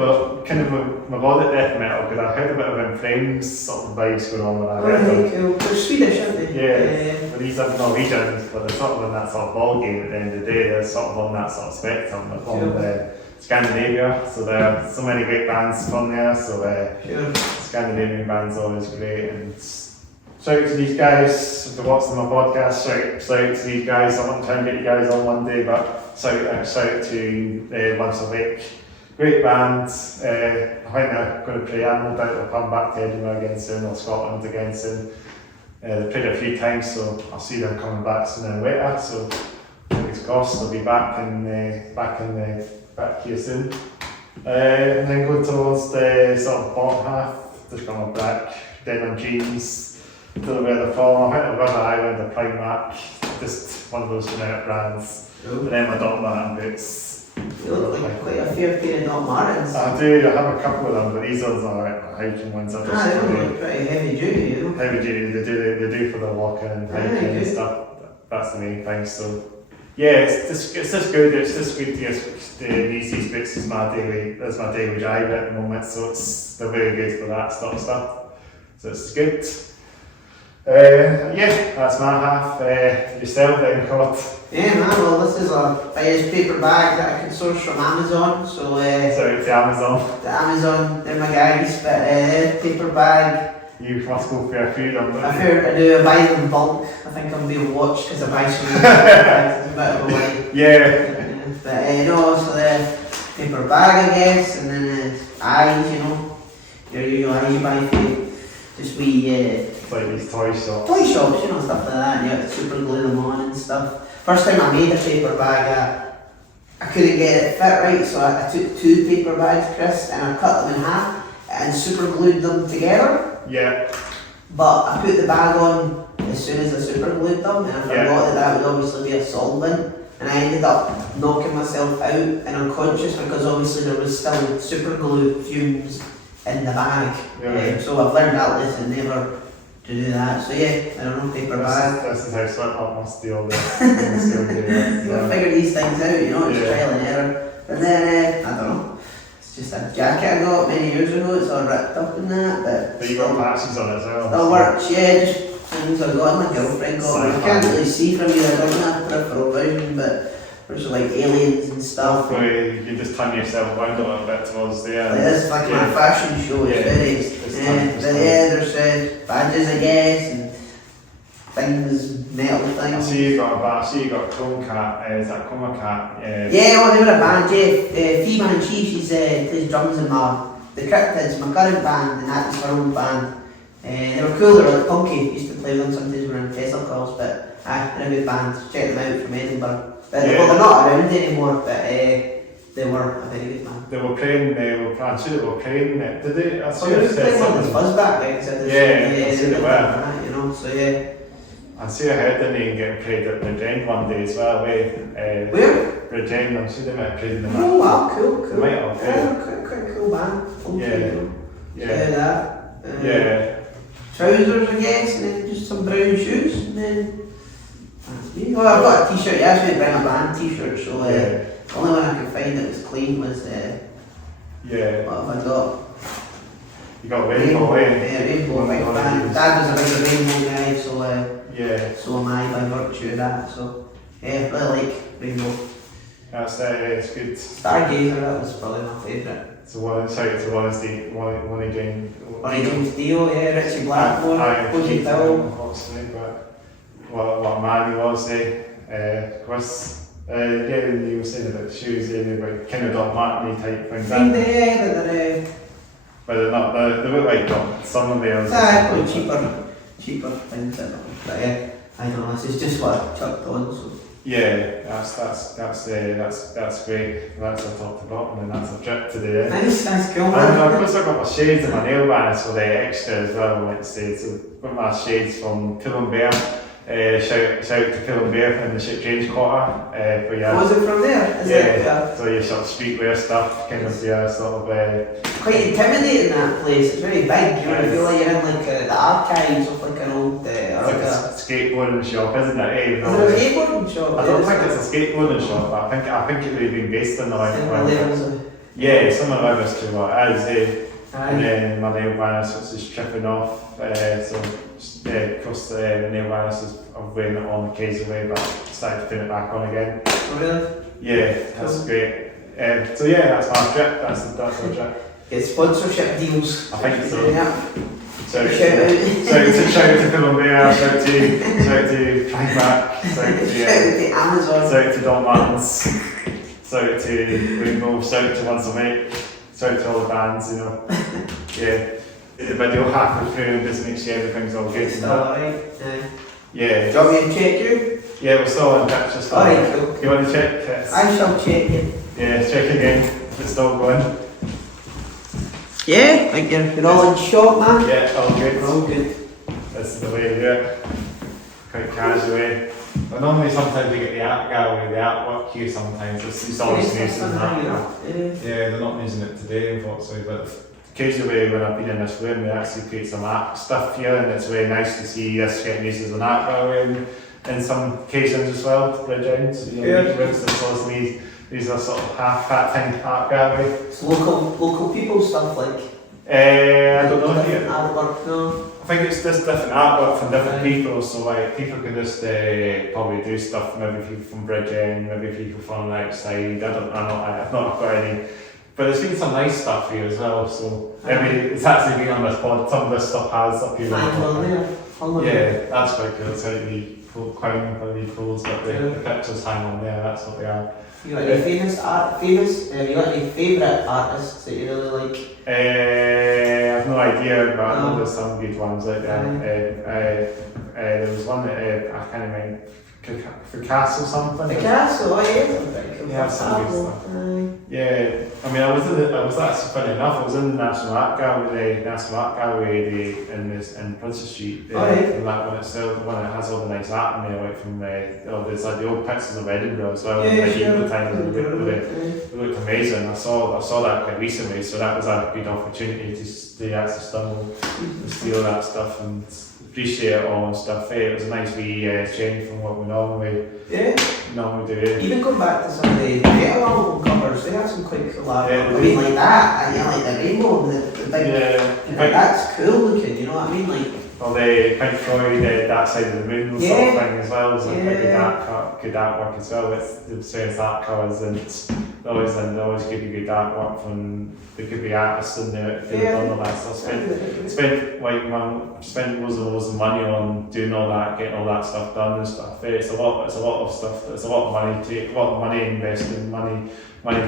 melodic death metal, because I heard a bit of In Flames sort of vibes going on with that. Right, cool. They're Swedish, aren't they? Yeah, but these are Norwegians, but they're sort of in that sort of ball game at the end of the day. They're sort of on that sort of spectrum. They're from Scandinavia, so there are so many great bands from there. So Scandinavian bands are always great. And shout out to these guys, if they're watching my podcast, shout out to these guys. I want to try and get you guys on one day, but shout out to Once a Week. Great band. I think they're going to play. I no doubt they'll come back to Edinburgh again soon, or Scotland again soon. They've played a few times, so I'll see them coming back sooner or later. So fingers crossed they'll be back here soon. And then going towards the sort of bottom half, just got my black denim jeans. Don't know where they're from. I think they're River Island or Primark, just one of those generic brands. And then my Doc Marten boots. You look like quite a fair pair of Doc Martens. I do, I have a couple of them, but these ones are like my hiking ones. They look pretty heavy duty, you know. Heavy duty, they do for the walking and hiking and stuff. That's the main thing. So yeah, it's just good. It's just good to use these boots as my daily drive at the moment. So they're very good for that sort of stuff. So it's good. Yeah, that's my half. Yourself then, Cod. Yeah, man. Well, this is a paper bag that I can source from Amazon. So sorry, to Amazon. The Amazon, they're my guys. But paper bag. You must go for a few of them. I do. I buy them in bulk. I think I'm being watched because I buy so many bags. It's a bit of a way. Yeah. But no, so the paper bag, I guess, and then eyes. You know, your usual eyes you buy for just wee. Like these toy shops. Toy shops, you know, stuff like that. And you have to super glue them on and stuff. First time I made a paper bag, I couldn't get it fit right, so I took 2 paper bags, Chris, and I cut them in half and super glued them together. Yeah. But I put the bag on as soon as I super glued them, and I forgot that would obviously be a solvent. and I ended up knocking myself out and unconscious because obviously there was still super glue fumes in the bag. So I've learned that lesson, never to do that. So yeah, I don't know, paper bag. This is how Slipknot must do all the things. You gotta figure these things out, you know, it's trial and error. And then, I don't know, it's just a jacket I got many years ago, it's all ripped up and that, But you got patches on it as well. Still works, yeah, just things I got, my girlfriend got me. I can't really see from here, I don't have peripheral vision, but there's like aliens and stuff. Where you just turn yourself around a little bit towards the end. It's like my fashion show, it's very, but yeah, there's badges I guess, and things, metal things. I see you got a badge, I see you got a Chrome Cat, is that Chroma Cat? Yeah, oh, they were a band, yeah. Fee-Man, she's plays drums in the Cryptids, my current band, and that was her own band. They were cool, they were like punky, used to play with them sometimes when we were in Tesla calls, but they're a good band, check them out from Edinburgh. But well, they're not around anymore, but they were a very good band. They were playing, I'm sure they were playing, did they? I They were playing one of the Fuzzback gigs, they were. You know, so yeah. I see I heard the name getting played at Bridgend one day as well, Where? Bridgend, I'm sure they might have played in the Oh wow, cool. They might have, Quite cool band. Yeah. Trousers I guess, and then just some brown shoes, and then that's me. Oh, I've got a t-shirt, you asked me to bring a band t-shirt, so the only one I could find that was clean was, what have I got? You got Rainbow, Yeah, Rainbow, big fan. Dad was a big Rainbow guy, so so am I by virtue of that, so yeah, really like Rainbow. That's it's good. Stargazer, that was probably my favourite. So shout out to one again. James Dio, yeah, Richie Blackmore, Cozy Phil. What a man he was, of course. You were saying about the shoes, about kind of Doc Marteny type things. But they're not, they look like some of theirs. Probably cheaper things, but yeah, I don't know, this is just what I chucked on, so. Yeah, that's great. That's a top to bottom, and that's a trip to the end. Nice, cool. And of course I've got my shades and my nail bands for the extra as well, like I say. So I've got my shades from Pylons. Shout out to Pylons in the Ship James Quarter for your... Was it from there? So your sort of streetwear stuff, kind of your sort of... Quite intimidating that place, it's very big, you know, I feel like you're in like the archives of like an old... it's like a skateboarding shop, isn't it? Is it a skateboarding shop? I don't think it's a skateboarding shop, but I think it would have been based in the life. Yeah, some of it was true, as and then my nail varnish was just chipping off, of course the nail varnish is I'm wearing it on occasionally, but started to put it back on again. Oh really? Yeah, that's great. So yeah, that's my trip, that's our trip. Get sponsorship deals. I think so. Yeah. Shout out to Columbia, shout out to Primark, shout out to Amazon, shout out to Don Martins, shout out to Rainbow, shout out to Once a Mate, shout out to all the bands, you know. The video halfway through and just make sure everything's all good. Still alright, yeah. Do you want me to check you? Yeah, we're still on picture still. Alright, cool. You want to check? Yes. I shall check it. Yeah, check again if it's still going. Yeah, like you're all in shot, man. Yeah, all good. All good. This is the way to do it. Quite casually. But normally sometimes we get the art gallery, the artwork here sometimes. It's always nice and that. Yeah, they're not using it today unfortunately, but occasionally when I've been in this room they actually create some art stuff here and it's very nice to see this getting used as an art gallery in some occasions as well, to bridge in. So, you know, for instance, these are sort of half-part-time art gallery. It's local people stuff like? I don't know here. Artwork, no? I think it's just different artwork from different people, so like people can just probably do stuff, maybe people from Bridgend, maybe people from outside, I've not got any, but there's been some nice stuff here as well, so it's actually been on this pod, some of this stuff has appeared. Yeah, that's quite good, it's like the crown for the clothes, but the pictures hang on there, that's what they are. You got any have you got any favourite artists that you really like? I've no idea, but I know there's some good ones out there. There was one that I can't remember, Picasso something. Picasso, oh yeah, Yeah, some good stuff. Yeah, I mean, I was actually funny enough. I was in the National Art Gallery in Princes Street. And that one itself, the one that has all the nice art in there, like from there's like the old pictures of Edinburgh as well. Yeah, like sure. the time they looked amazing. I saw that quite recently, so that was a good opportunity to actually stumble and steal that stuff and appreciate it all and stuff. It was a nice wee change from what we normally do. Even going back to some of the metal album covers, they have some quite cool art. I mean, like that, like the rainbow, the big, that's cool looking. You know what I mean? Like, well, the Pink Floyd, Dark Side of the Moon sort of thing as well. It's like good artwork as well. It's the various art colours and they always give you good artwork from. There could be artists in there that could have done all that stuff. Spent loads of money on doing all that, getting all that stuff done and stuff. It's a lot of stuff. It's a lot of money invested, money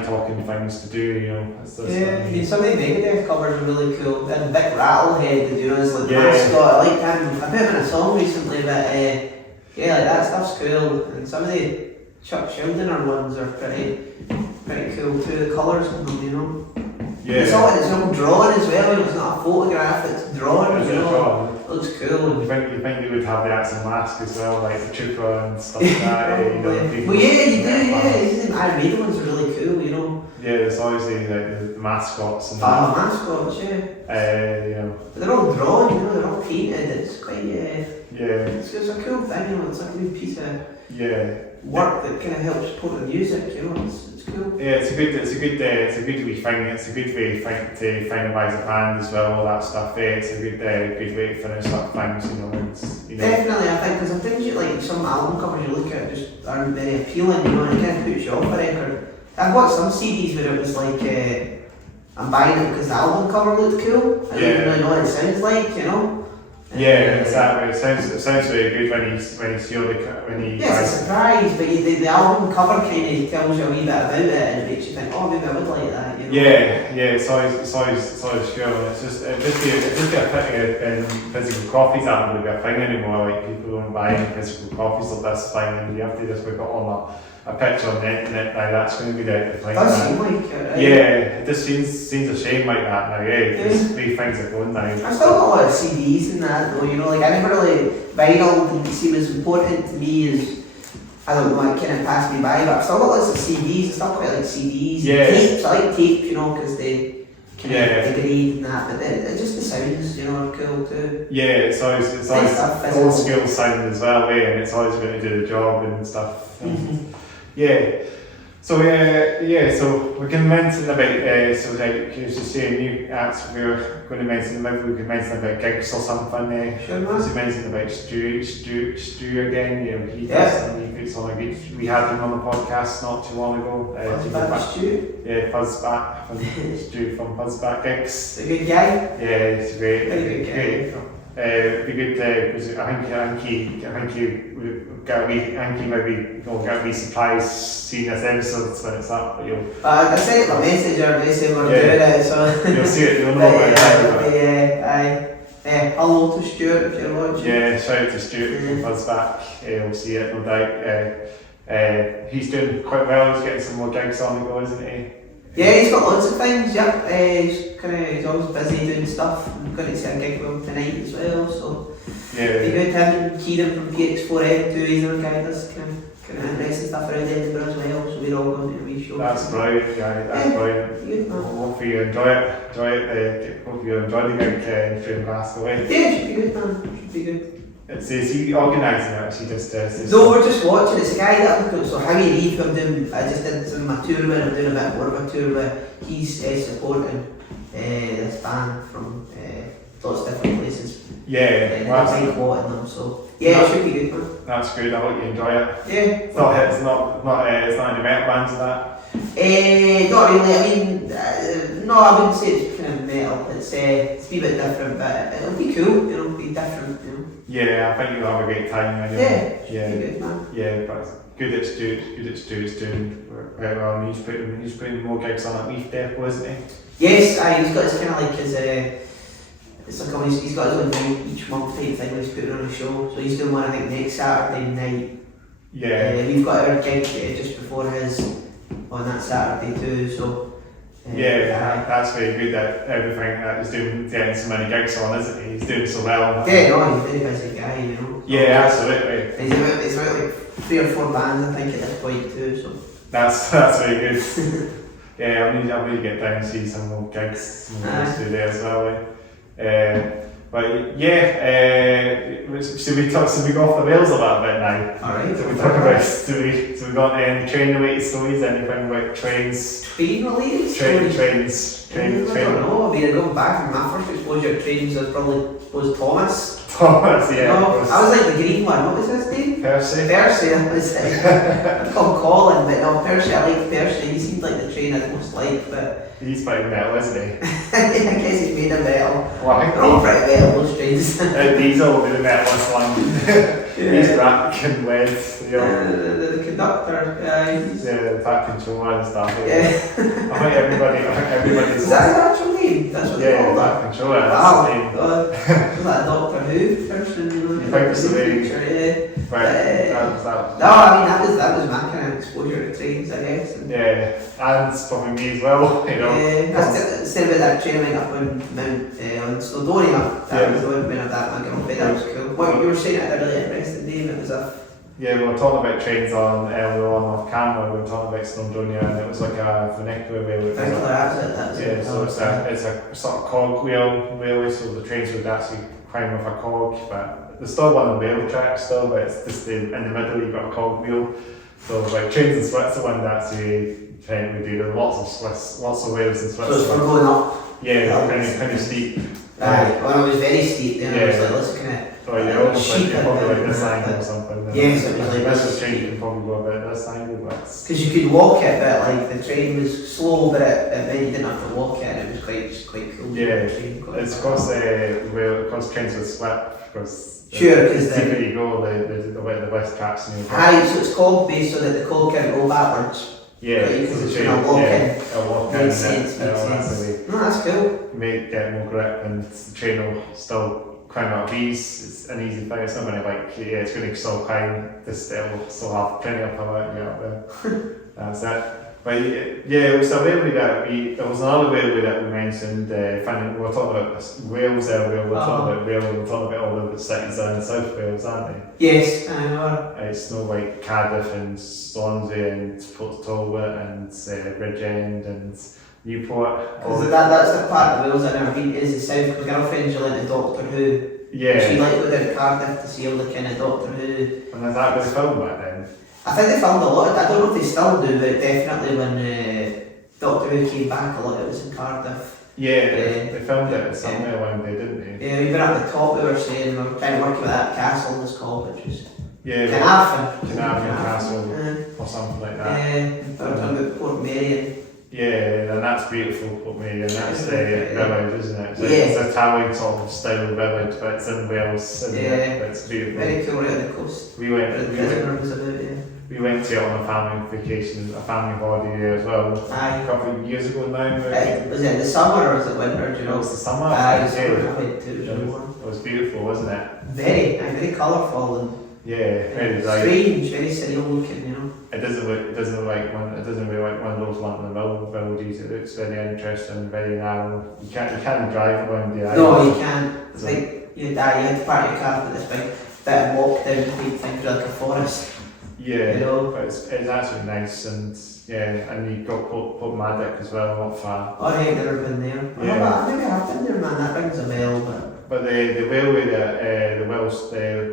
talking things to do. You know. I mean, some of the Megadeth covers are really cool. And Vic Rattlehead, you know, is like the mascot. I like him. I put him in a song recently, but like that stuff's cool. And some of the Chuck Schuldiner ones are pretty cool too. The colours in them, you know. Yeah. It's all drawn as well. You know, it's not a photograph. It's drawn. It's drawn. It looks cool. You think they would have the actual mask as well, like the trooper and stuff like that. Well, yeah, you do. Yeah, Iron Maiden ones are really cool. You know. Yeah, there's obviously like the mascots and mascots, But they're all drawn, you know, they're all painted. It's quite It's a cool thing, you know. It's like a new piece of work that kind of helps support the music, you know. It's cool. Yeah, it's a good wee thing. It's a good way to finalise a band as well. All that stuff. It's a good way to finish up things, you know. Definitely, I think, because I think like some album covers you look at just aren't very appealing, you know, and it kind of puts you off a record. I've got some CDs where it was like, I'm buying it because the album cover looked cool. I don't even really know what it sounds like, you know. Exactly. It sounds really good when you see all it's a surprise, but the album cover kind of tells you a wee bit about it, and it makes you think, oh, maybe I would like that, you know. It's always cool. It's just a pity physical copies aren't really a thing anymore. Like people don't buy any physical copies of this thing, and you have to just whip it on a picture on the internet now. That's going to be the thing. Does seem like it, right? It just seems a shame like that now. Because the way things are going now. I still got a lot of CDs and that though. You know, like I never really vinyl didn't seem as important to me as I don't know. It kind of passed me by, but I've still got lots of CDs. I still quite like CDs. Tapes. I like tapes, you know, because they degrade and that. But just the sounds, you know, are cool too. It's always old school sound as well, and it's always going to do the job and stuff. So we can mention about so like you just saying new acts we were going to mention. Maybe we could mention about gigs or something. Sure, because you mentioned about Stu again. You know, he puts on a good. We had him on the podcast not too long ago. Stu. Fuzzback from Stu from Fuzzback Gigs. A good guy. He's great. Very good guy. Be good because I think he maybe get a wee surprise seeing this episode when it's up. But I sent him a message or they said we're doing it, so you'll see it. You'll know about it. Hello to Stuart if you're watching. Shout out to Stuart from Fuzzback. We'll see it, no doubt. He's doing quite well. He's getting some more gigs on the go, isn't he? He's got lots of things. He's always busy doing stuff. I'm going to see a gig with him tonight as well. So be good. Him and Kieran from PX4M2. He's another guy that's kind of interesting stuff around Edinburgh as well. So we're all going to a wee show. That's brilliant, guy. That's brilliant. Good, hopefully you enjoy it. Hope you enjoy the gig during the last away. It should be good, man. Should be good. Is he organising it actually? No, we're just watching. It's a guy that so Howie Reeve, I just did some of my tour with. I'm doing a bit more of a tour where he's supporting this band from lots of different places. That's like what in them. So it should be good, man. That's good. I hope you enjoy it. It's not any metal bands of that. Not really. I mean, no, I wouldn't say it's kind of metal. It's a wee bit different, but it'll be cool. You know, it'll be different. You know. I think you'll have a great time anyway. Good, man. But good at Stu's doing very well. And he's putting more gigs on at Leaf Depot, isn't he? Yes, he's got his kind of like his it's like he's got his own thing each month type thing where he's putting on a show. So he's doing one I think next Saturday night. We've got our gig just before his on that Saturday too. So that's very good that everything that he's doing, getting so many gigs on, isn't he? He's doing so well. Yeah, no, he's a very busy guy, you know. So yeah, absolutely. He's about like 3 or 4 bands, I think, at this point too. So that's very good. yeah, I need to get down and see some more gigs to do there as well. But yeah, should we go off the rails a little bit now? Alright. So we talk about, so we got any train related stories, anything about trains? Train related Trains. I don't know. I mean, going back from my first exposure to trains, was Thomas. Thomas, yeah. No, I was like the green one. What was his name? Percy. That was I'd call Colin, but no, Percy. I liked Percy. He seemed like the train I'd most like, but he's quite metal, isn't he? I guess he's made of metal. Well, I think They're all pretty metal, those trains. Diesel will be the metalist one. He's black and red. The conductor, yeah, the back controller and stuff. Yeah. I think everybody's. Is that his actual name? That's what they call back that. controller. Wow. That's his name. Was that a Doctor Who person? You think so, Yeah. That. No, I mean that was my kind of exposure to trains, I guess. And and probably me as well. You know. That's same with that train went up on on Snowdonia. That was the one when I that my girlfriend. That was cool. What you were saying, I really interested in it was a. Yeah, we were talking about trains earlier on off camera. We were talking about Snowdonia, and it was like a vernacular railway. So it's a sort of cog railway, so the trains would actually climb with a cog, but there's still one on rail track still, but it's just in the middle you've got a cog wheel. So like trains in Switzerland actually we do. There are lots of rails in Switzerland. So it's for going up. Yeah, kind of steep. Well, it was very steep then. I was like, let's kind of. Oh, yeah, almost like probably like this angle or something. Yes, it was like this train you can probably go about this angle, but because you could walk it, but like the train was slow, but then you didn't have to walk it, and it was quite cool. Yeah, it's because trains would slip because because the deeper you go, the less tracks in your so it's cog based so that the cog can go backwards. Yeah, because it's going to walk in. Makes sense. No, that's cool. Get more grip, and the train will still climb up these. It's an easy thing. It's not going to it's going to still climb. This will still have plenty of power to get up there. That's it. But it was a railway there was another railway that we mentioned. We were talking about Wales earlier. We were talking about Wales. We were talking about all the cities down in South Wales, aren't they? Yes, I know. It's no like Cardiff and Swansea and Port Talbot and Bridgend and Newport. That's the part of Wales I've never been to, is the south. My girlfriend's really into Doctor Who. Yeah. She liked going down to Cardiff to see all the kind of Doctor Who. And is that where they filmed back then? I think they filmed a lot. I don't know if they still do, but definitely when Doctor Who came back, a lot of it was in Cardiff. Yeah, they filmed it somewhere one day, didn't they? Yeah, we were at the top, we were saying, we were trying to work with that castle was called, which was Carnarvon Castle or something like that. We were talking about Port Mary. Yeah, and that's beautiful, Port Mary, and that's the village, isn't it? It's a Italian sort of style village, but it's in Wales, but it's beautiful. Very cool, right on the coast. We went to it on a family vacation, a family holiday there as well. A couple of years ago now. Was it the summer or was it winter? Do you know? It was the summer. It was beautiful, wasn't it? Very colourful and very strange, very surreal looking, you know. It doesn't look like one of those London villages. It looks very interesting, very narrow. You can't drive around the island. No, you can't. It's like you had to park your car for this big bit and walk down the big thing through like a forest. Yeah, you know? But it's actually nice, and you've got Port Maddock as well, not far. Oh, I've never been there. I maybe have been there, man. That rings a bell, but the railway the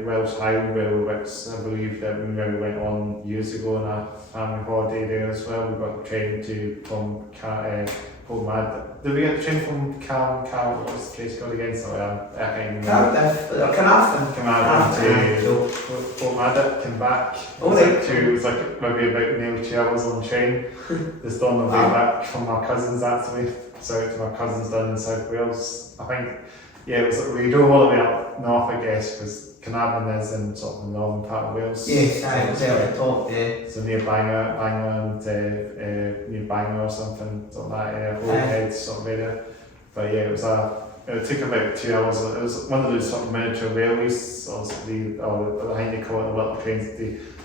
Welsh Highland Railway, which I believe that we went on years ago on a family holiday there as well. We got the train from Port Maddock. Did we get the train from what was the place called again? Sorry, I can't remember. Carnarvon to Port Maddock, came back. It was like maybe about nearly 2 hours on the train. Just on the way back from our cousins actually. So to my cousins down in South Wales. I think it was we drove all the way up north, I guess, because Carnarvon is in sort of the northern part of Wales. Yes, I was there at the top, So near Bangor and near Bangor or something like that, Metalheads sort of area. But it took about 2 hours. It was one of those sort of miniature railways, or I think they call it the little trains.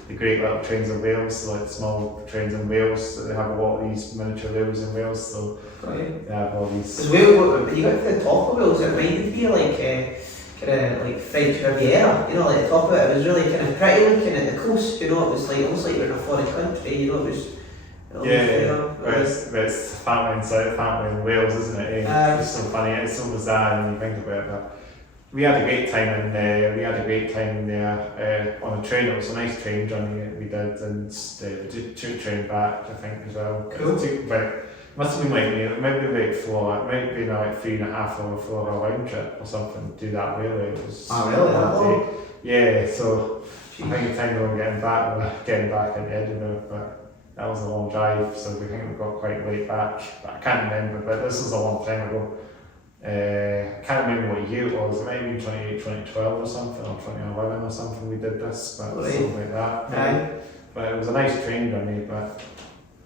the great little trains in Wales, so like small trains in Wales. So they have a lot of these miniature rails in Wales. So they have all these. As well, when you got to the top of Wales, it reminded me of like kind of like French Riviera. You know, like the top of it, it was really kind of pretty looking at the coast. You know, it was like almost like you're in a foreign country. You know, it was. It's family in South, family in Wales, isn't it? It's so funny, it's so bizarre when you think about it. But we had a great time in there on a train. It was a nice train journey that we did, and we did 2 train back, I think, as well. Cool. Must have been like maybe about 4, it might have been like 3.5 or 4 hour round trip or something to do that really. It was really? Yeah, so I think the time we were getting back in Edinburgh, but that was a long drive, so we think we got quite late back. But I can't remember, but this was a long time ago. I can't remember what year it was. It might have been 2012 or something, or 2011 or something we did this, but something like that. But it was a nice train journey, but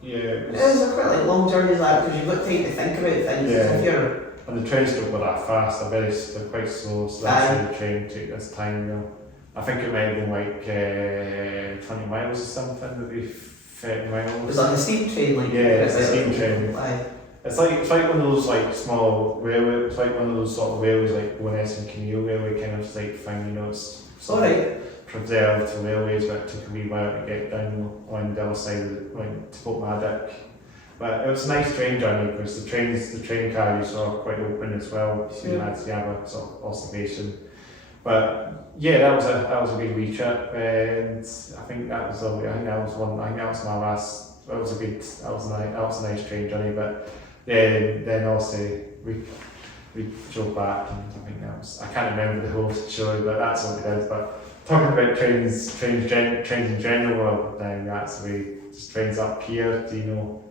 yeah. It was a quite like long journeys like because you've got time to think about things. Yeah. And the trains don't go that fast, they're quite slow, so that's why the train took this time, you know. I think it might have been like 20 miles or something, maybe 30 miles. It was like a steam train, like it's a steam train. It's like one of those like small railway. It's like one of those sort of railways like ONS and Kinneil railway kind of like thing. You know, it's sort of preserved to railways, but it took a wee while to get down on the other side of the like to Portmadoc. But it was a nice train journey because the train carriages are quite open as well, so you had to have a sort of observation. But yeah, that was a big wee trip, and I think that was my last. That was a nice train journey. But then also we drove back, and I think I can't remember the whole story, but that's what we did. But talking about trains in general, then that's the way. Just trains up here. Do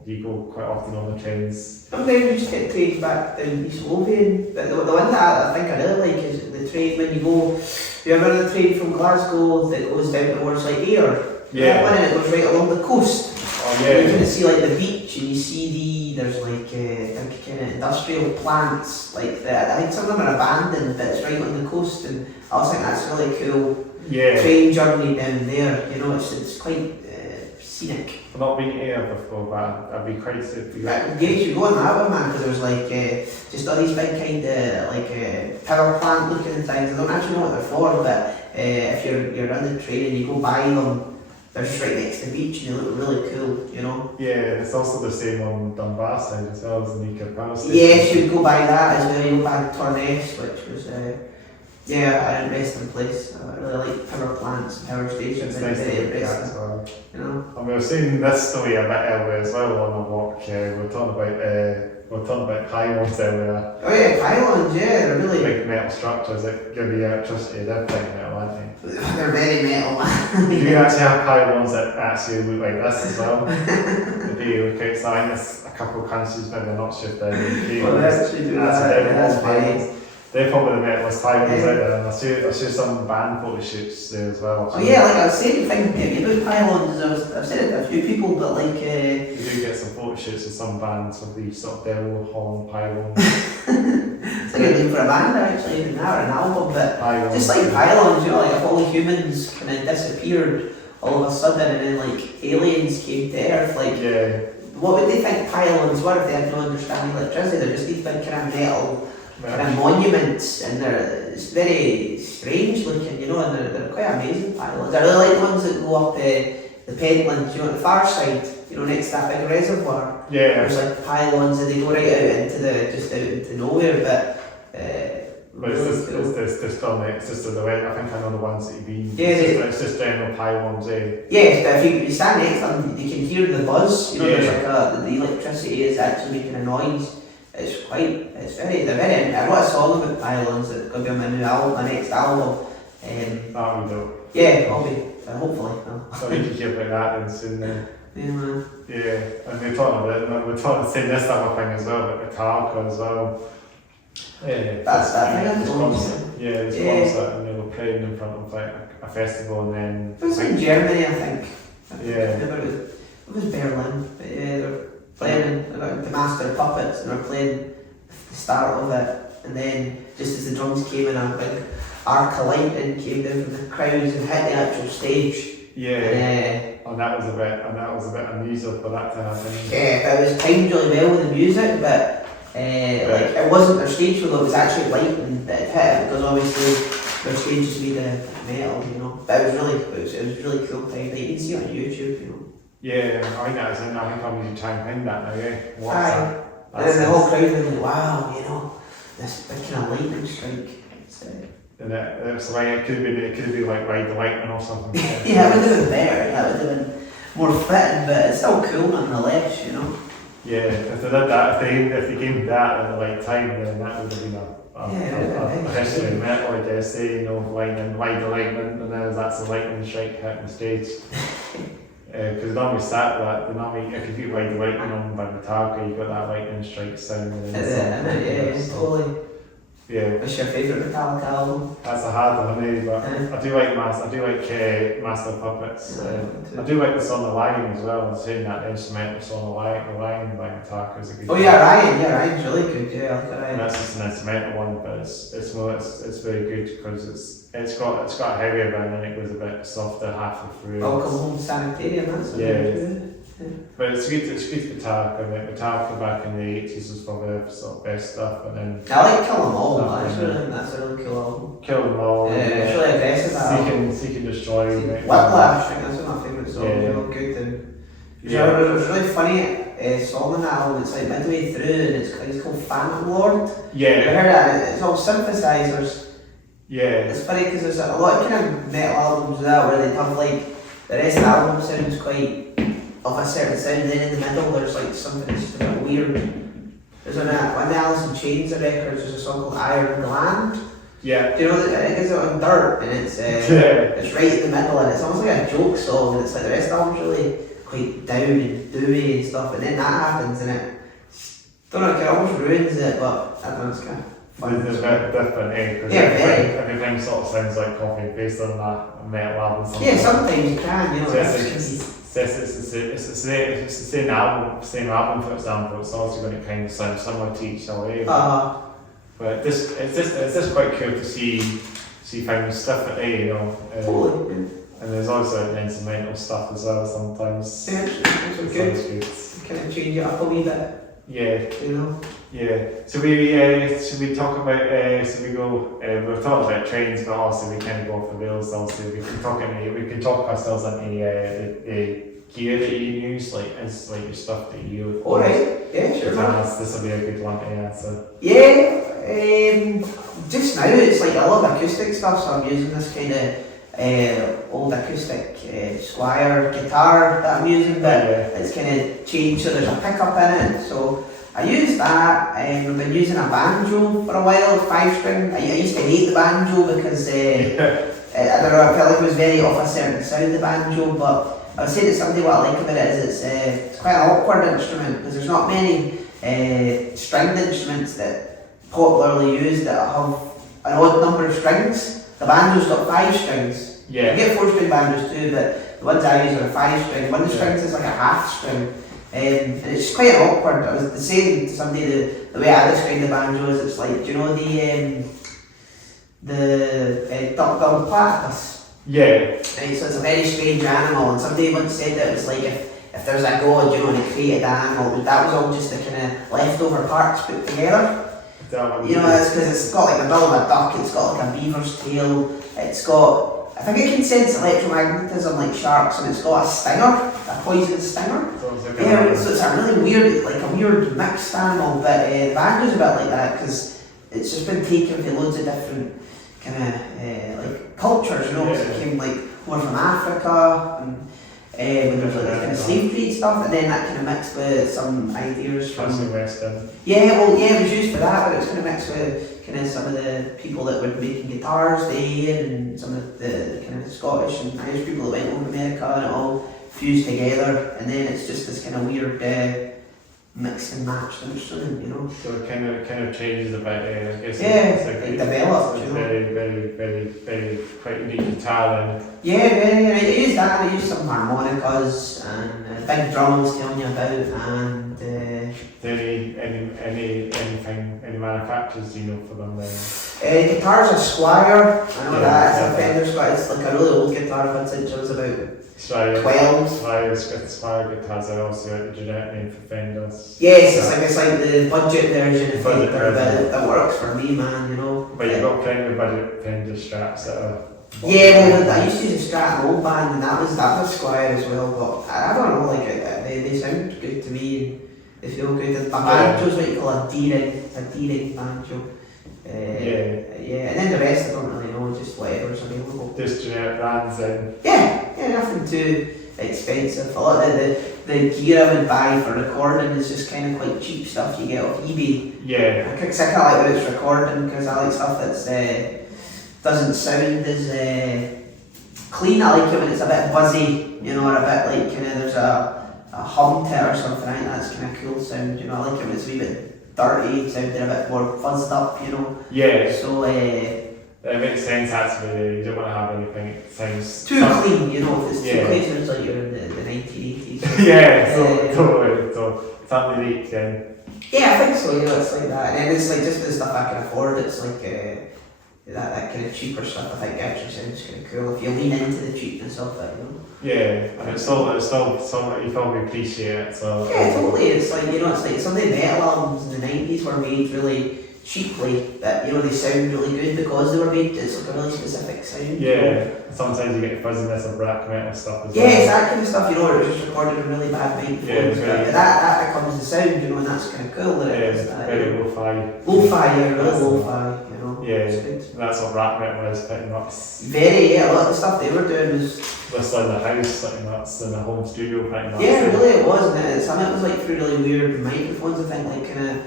you go quite often on the trains? Sometimes we just get trains back down East Lothian, but the one that I think I really like is the train when you go. Do you remember the train from Glasgow that goes down towards like Ayr? Yeah. That one, and it goes right along the coast. Oh yeah. And you can see like the beach, and you see there's like kind of industrial plants like that. I think some of them are abandoned, but it's right on the coast, and I always think that's really cool. Yeah. Train journey down there, you know, it's quite scenic. I've not been here before, but I'd be quite sick. Yeah, you should go on that one, man, because there's like just all these big kind of like power plant looking things. I don't actually know what they're for, but if you're on the train and you go by them, they're just right next to the beach and they look really cool, you know. Yeah, it's also the same on Dunbar side as well as the Nika Power Station. Yes, you'd go by that as well. You go by Torness, which was an interesting place. I really like power plants and power stations. It's nice to look at as well. You know. And we were seeing this story a bit earlier as well on a walk. We were talking about pylons earlier. Oh yeah, pylons. Yeah, they're really big metal structures that give you electricity. They're big metal, aren't they? They're very metal. You actually have pylons that actually look like this as well. If you look outside, there's a couple of countries, maybe I'm not sure if they're in the UK. Well, they actually do that. Pylons. They're probably the metalist pylons out there, and I'll show some band photo shoots there as well. Oh yeah, like I was saying, about pylons, I've said it to a few people, but like you do get some photo shoots with some bands with these sort of devil horn pylons. It's like a name for a band actually, even now, or an album, but pylons, just like pylons, you know, like if all humans kind of disappeared all of a sudden and then like aliens came to Earth, like what would they think pylons were if they had no understanding of electricity? They're just these big kind of metal kind of monuments, and it's very strange looking, you know, and they're quite amazing pylons. I really like ones that go up the Pentlands, you know, on the far side, you know, next to that big reservoir. Yeah. There's like pylons and they go right out into nowhere, but it's just on it. It's just to the right. I think I know the ones that you mean. Yeah, it's just general pylons. Yes, but if you stand next to them, you can hear the buzz. You know, there's like the electricity is actually making a noise. They're very. I wrote a song about pylons that's going to be on my next album. That would do. Yeah, I'll be. Hopefully. So we can hear about that then soon. Yeah, man. Yeah, and we're talking saying this type of thing as well, about Metallica as well. Yeah, that's that thing. This concert, and they were playing in front of like a festival, and then it was in Germany, I think. Yeah. It was Berlin, but yeah, they were playing the Master of Puppets, and they were playing the start of it, and then just as the drums came in, a big arc of lightning came down from the crowds and hit the actual stage. Yeah. And that was a bit unusual for that to happen. Yeah, it was timed really well with the music, but like it wasn't their stage show though, it was actually lightning that had hit it, because obviously their stage is made of metal, you know. But it was really cool time. Like, you can see it on YouTube, you know. Yeah, I think that's in. I think I'm going to try and find that now. Yeah. Aye. And then the whole crowd was like, wow, you know, this kind of lightning strike. And it's like it could have been like Ride the Lightning or something. Yeah, it would have been better. That would have been more fitting, but it's still cool nonetheless, you know. Yeah, if they did that, if they gave that at the right time, then that would have been a history of metal, I guess. Say, you know, lightning, Ride the Lightning, and then that's a lightning strike hitting the stage. Because normally if you do Ride the Lightning on by Metallica, you've got that lightning strike sound. Yeah, totally. Yeah. What's your favourite Metallica album? That's a hard one, eh? But I do like Master of Puppets. I do like the song Lion as well. I'm saying that the instrumental song Lion by Metallica is a good. Oh yeah, Ryan's really good. Yeah, I like Ryan. That's just an instrumental one, but it's very good because it's got a heavier band and it goes a bit softer halfway through. Welcome Home Sanitarium. That's yeah. But it's good Metallica. Metallica back in the 80s was probably the sort of best stuff, and then I like Kill 'Em All. That's a really cool album. Kill 'Em All. Yeah, it's really aggressive. Seek and Destroy. Whiplash, I think that's one of my favourite songs. Yeah. Real good. It was really funny song on that album. It's like midway through, and it's called Phantom Lord. Yeah. You heard that? It's all synthesizers. Yeah. It's funny because there's a lot of kind of metal albums now where they have like the rest of the album sounds quite of a certain sound, and then in the middle there's like something that's just a bit weird. There's one of the Alice in Chains records, there's a song called Iron Gland. Yeah. Do you know that? I think it's on Dirt, and it's right in the middle, and it's almost like a joke song, and it's like the rest of the album's really quite down and dewy and stuff, and then that happens, and it don't know, it almost ruins it, but I don't know, it's kind of fun. It's a bit different, everything sort of sounds like copy and paste on that metal album. Sometimes. Yeah, sometimes you can, you know. It's the same album, for example. It's also going to kind of sound similar to each other. But it's just quite cool to see things differently, you know. Totally. And there's also instrumental stuff as well sometimes. Yeah, it's good. Kind of change it up a wee bit. Yeah. You know. Yeah. So we talk about we're talking about trains, but also we kind of go off the rails. Also, we can talk ourselves into the gear that you use, like it's like your stuff that you. All right. Yeah, sure. This will be a good one to answer. Yeah. Just now it's like I love acoustic stuff, so I'm using this kind of old acoustic Squire guitar that I'm using, but it's kind of changed, so there's a pickup in it. So I use that. I've been using a banjo for a while, 5-string. I used to hate the banjo because I don't know, I felt like it was very off a certain sound, the banjo, but I was saying to somebody what I like about it is it's quite an awkward instrument because there's not many stringed instruments that popularly used that have an odd number of strings. The banjo's got 5 strings. Yeah. You get 4-string banjos too, but the ones I use are a 5-string. One of the strings is like a half string. And it's quite awkward. I was saying to somebody the way I describe the banjo is it's like, do you know the duck-billed platypus? Yeah. Right, so it's a very strange animal, and somebody once said that it was like if there's a god, you know, and he created an animal, that was all just the kind of leftover parts put together. You know, it's because it's got like the bill of a duck, it's got like a beaver's tail, it's got, I think it can sense electromagnetism like sharks, and it's got a stinger, a poisonous stinger. So it's a really weird mixed animal, but the banjo's a bit like that because it's just been taken from loads of different kind of like cultures, you know. So it came like more from Africa, and when there's like this kind of slave trade stuff, and then that kind of mixed with some ideas from Western. It was used for that, but it was kind of mixed with kind of some of the people that were making guitars there, and some of the kind of Scottish and Irish people that went over to America, and it all fused together, and then it's just this kind of weird mix and match instrument, you know. So it kind of changes a bit. I guess. It developed. It's very quite unique guitar and. Yeah, very. I used that. I used some harmonicas and big drums telling you about, and any manufacturers do you know for them then? Guitars are Squire. I know Yeah, that. It's yeah. a Fender Squire. It's like a really old guitar. I've had since I was about Squire 12. Squire guitars are also like the generic name for Fenders. Yes, it's like the budget version of Budget Fender, but version. that works for me, man. You know. But you've got plenty of budget Fender straps that are. Yeah, well, I used to use a Strat an old band, and that was Squire as well. But I don't know, like they sound good to me, and they feel good. A banjo's what you call a D-ring banjo. Yeah, and then the rest I don't really know, just whatever's available. Just generic brands then. Yeah, nothing too expensive. A lot of the gear I would buy for recording is just kind of quite cheap stuff you get off eBay. Yeah. I kind of like when it's recording because I like stuff that's doesn't sound as clean. I like it when it's a bit buzzy, you know, or a bit like kind of there's a hum to it or something. I think that's kind of cool sound, you know. I like it when it's a wee bit dirty, sounding a bit more fuzzed up, you know. Yeah. So it makes sense actually. You don't want to have anything that sounds too clean, you know. If it's too Yeah. clean, it sounds like you're in the 1980s. yeah, totally. So something unique then. Yeah, I think so. You know, it's like that, and then it's like just the stuff I can afford. It's like that kind of cheaper stuff. I think actually sounds kind of cool if you lean into the cheapness of it. You know. Yeah, and it's still you probably appreciate it. So Yeah, totally. It's like, you know, it's like some of the metal albums in the 90s were made really cheaply, that, you know, they sound really good because they were made, it's like a really specific sound. Yeah, you know? sometimes you get fuzziness of black metal stuff as Yeah, well. it's that kind of stuff, you know, where it was just recorded in really bad microphones, Yeah, it's but very- that becomes the sound, you know, and that's kind of cool. That Yeah, it is it's that, very you know. lo-fi. Lo-fi, yeah, really That's- lo-fi, you know. Yeah, It's good. that's what black metal is pretty much. Very, yeah, a lot of the stuff they were doing was, Just in the house, pretty much, in the home studio, pretty much. yeah, really it was, and some of it was like through really weird microphones, I think, like kind of,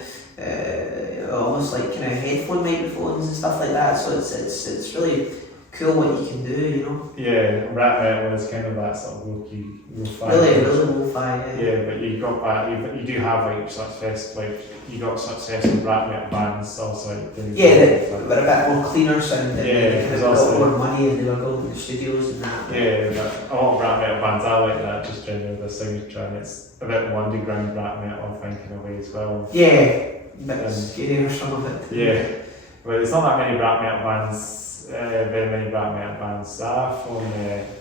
almost like kind of headphone microphones and stuff like that, so it's really cool what you can do, you know. Yeah, rap metal is kind of that sort of low-key, lo-fi. Really lo-fi, yeah. Yeah, but you got that. You do have like success, like you got success in rap metal bands also. Like, doing Yeah, like, but a bit more cleaner sound, and Yeah, they kind there's of got also- more money and they were building the studios and that. yeah, but a lot of rap metal bands are like that. Just generally the signature, and it's a bit more underground rap metal, I think, in a way as well. Yeah, a bit scarier some of it. Yeah, but it's not that many rap metal bands. Very many rap metal bands are from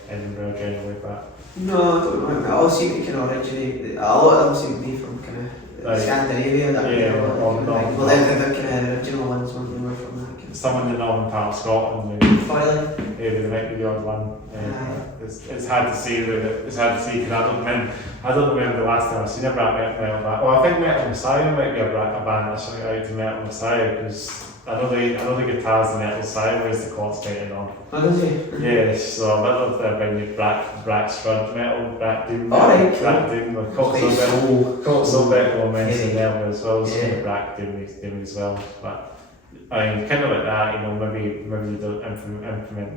Edinburgh generally, but No, I don't know. They all seem to kind of originate. A lot of them seem to be from kind of Like, Scandinavia. That yeah, kind of, well, well, they're the kind of original ones when they were from that kind of some in the northern part of Scotland, maybe. Pylons. Maybe there might be the odd one. Aye. It's hard to say because I don't remember the last time I've seen a rap metal band. Well, I think Metal Messiah might be a band that's showing out to Metal Messiah because I know the guitars in Metal Messiah wears the chords painted on. Oh, does he? Yeah, so I don't know if they're bringing black strudge metal, black doom metal, Alright, cool. black doom, like Cod O Donnell mentioned earlier as well, so Yeah. black doom as well. But I mean, kind of like that, you know, maybe you don't implement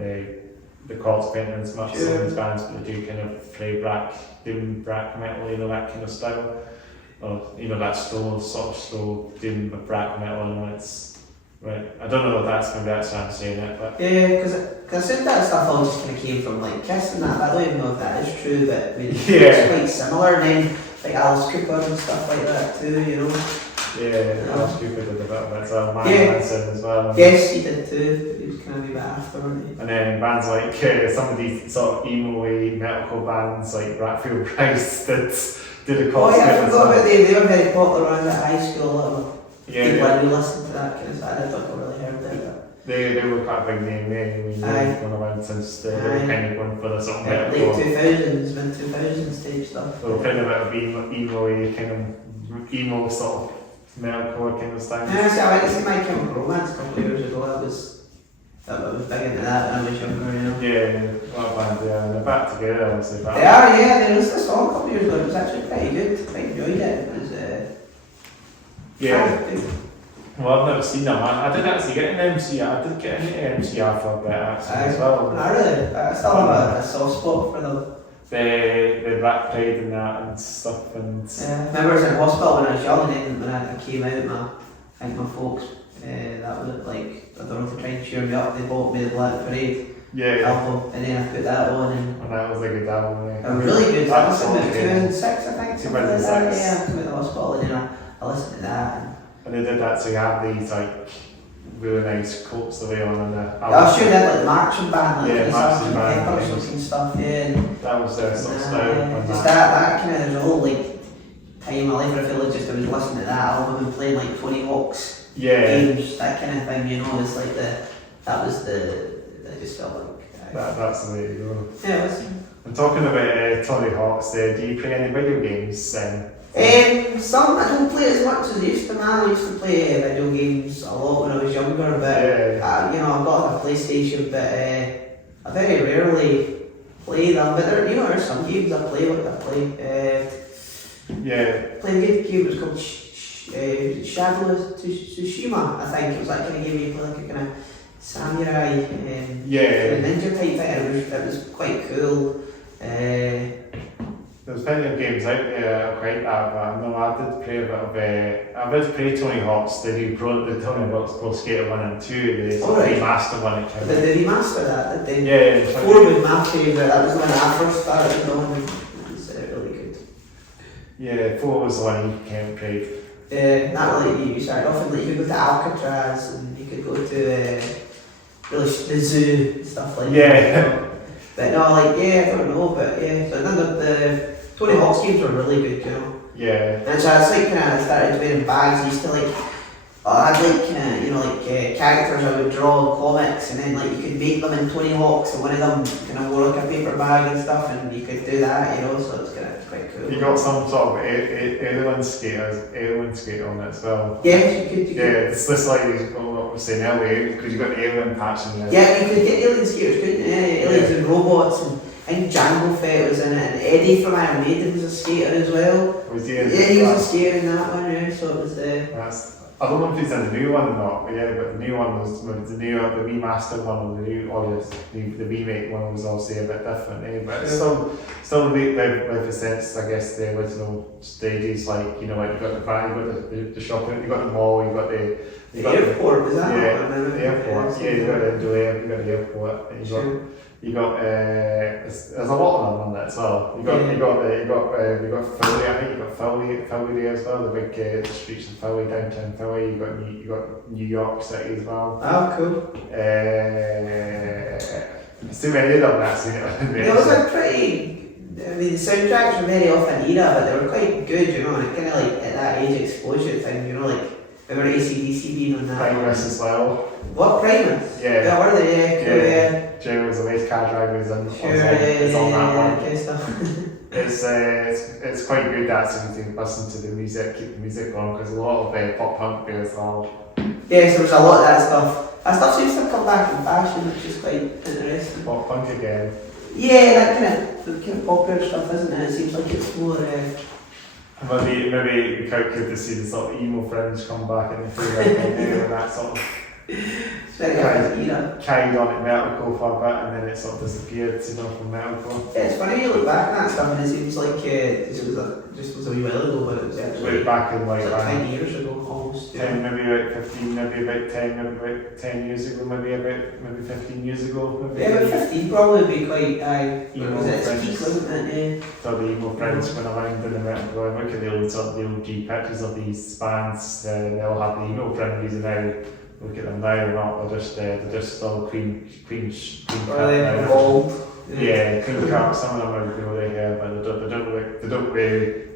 the chords painting as much as some of these bands, but they do kind of play black doom, black metal, you know, that kind of style. Or, you know, that slow doom with black metal, and it's right. I don't know if that's maybe that's how I'm saying it, but Yeah, because I said that stuff all just kind of came from like Kiss and that, but I don't even know if that is true, but I mean, Yeah. it's quite similar, and then like Alice Cooper and stuff like that too, you know. yeah, Alice Cooper did a bit of it as well, Matt Yeah. Manson as well. Yes, he did too, but he was kind of a bit after, wasn't he? And then bands like some of these sort of emo-y metalcore bands like Bradfield Price did a Oh chords yeah, I painting as forgot well. about them, they were very popular around at high school, a lot of Yeah, people yeah. I knew listened to that kind of stuff, I don't really heard that. They were quite a big name then. I mean, Aye. they've been around since they were Aye. kind of going for the sort of Late metalcore. 2000s, mid 2000s type stuff. So kind of a bit of emo-y, kind of emo sort of metalcore kind of style. Yeah, see, I went to see My Chemical Romance a couple of years ago, I was big into that when I was younger, you know. Yeah, what a band, yeah, and they're back together obviously. But They are, yeah, they released a song a couple of years ago, it was actually pretty good, I enjoyed it. It was, yeah. good. Well, I've never seen them. I did actually get an MCR. I did get an MCR for a bit actually as well. I still have a soft spot for them. The Black Pride and that and stuff and I remember I was in hospital when I was young, and then when I came out, I think my folks, that was like, I don't know, to try and cheer me up, they bought me the Black Parade yeah, album, and then I put that on, and and that was like a album. it was really good. That was That's about okay. 2006, I think, something like that. 2006. Yeah, I came out of the hospital, and then I I listened to that. And they did that, so you have these like really nice quotes the way on in the I was sure they had like marching band, like yeah, marching band peppers and stuff, yeah. And, that was their sort of style. just that kind of, there's a whole like time in my life where I feel like just I was listening to that album and playing like Tony Hawk's games, that kind of thing, you know, it's like I just felt like that's the way to go. Yeah, listen. And talking about Tony Hawk's, do you play any video games then? Some I don't play as much as I used to, man. I used to play video games a lot when I was younger, but you know, I've got a PlayStation, but I very rarely play them. But there, you know, there's some games I play. Playing a good game was called Shadow of Tsushima, I think. It was that kind of game you play like a kind of samurai ninja type thing. It was quite cool. There's plenty of games out there quite that, but no, I did play a bit of I did play Tony Hawk's, the Tony Hawk's Pro Skater 1 and 2, the remaster one it came out. Did they remaster that, did they? Yeah. 4 was my favourite, that was when I first started going, it was really good. Yeah, 4 was the one you came and played. That like you started off and like you could go to Alcatraz and you could go to the zoo and stuff like that. But no, like I don't know, but so none of the Tony Hawk's games were really good, you know. Yeah. And so I was like kind of started wearing bags. I used to like, I had like you know like characters I would draw in comics, and then like you could make them in Tony Hawk's, and one of them kind of wore like a paper bag and stuff, and you could do that, you know. So it's kind of quite cool. You got some sort of alien skater on it as well. Yeah, you could. It's just like what we were saying earlier, because you got the alien patch in there. Yeah, you could get alien skaters, couldn't you? Aliens and robots, and I think Jango Fett was in it, and Eddie from Iron Maiden was a skater as well. Was he? Yeah, he was a skater in that one, yeah. So it was. I don't know if he's in the new one or not, but the new one was the remastered one, or the remake one was obviously a bit different, but it's still with the sense, I guess, the original stages, like, you know, like you got the van, you got the shopping, you got the mall, you got the airport, was that? The airport, you got the airport, and you got there's a lot of them on that as well. You got Philly, I think you got Philly there as well, the big the streets of Philly, downtown Philly. You got New York City as well. Oh, cool. There's too many of them actually. It was like pretty. I mean, the soundtracks were very off an era, but they were quite good, you know. And it kind of like at that age exposure thing, you know, like remember AC/DC being on that. Primus as well. What, Primus? Yeah, were they? Yeah. Joe was a race car driver, it's on that one. It's quite good actually to listen to the music, keep the music on, because a lot of pop punk there as well. Yeah, so there's a lot of that stuff. That stuff seems to come back in fashion, which is quite interesting. Pop punk again. Yeah, that kind of popular stuff, isn't it? It seems like it's more. Maybe we quite good to see the sort of emo friends come back in the field and that sort of. Carried on at metalcore for a bit, and then it sort of disappeared, you know, from metalcore. Yeah, it's funny you look back at that stuff and it seems like this was a wee while ago, but it was actually back in like 10 years ago almost. 10, maybe about 15, maybe about 10 years ago, maybe 15 years ago. Maybe. Yeah, about 15 probably would be quite emo friends. Peak, wasn't it? Yeah. So the emo friends went around in the metalcore, and look at the old sort of the OG pictures of these bands, they all have the emo friendlies, and now look at them now, they're just still clean cut. Old. Yeah, clean cut. Some of them are really hair, but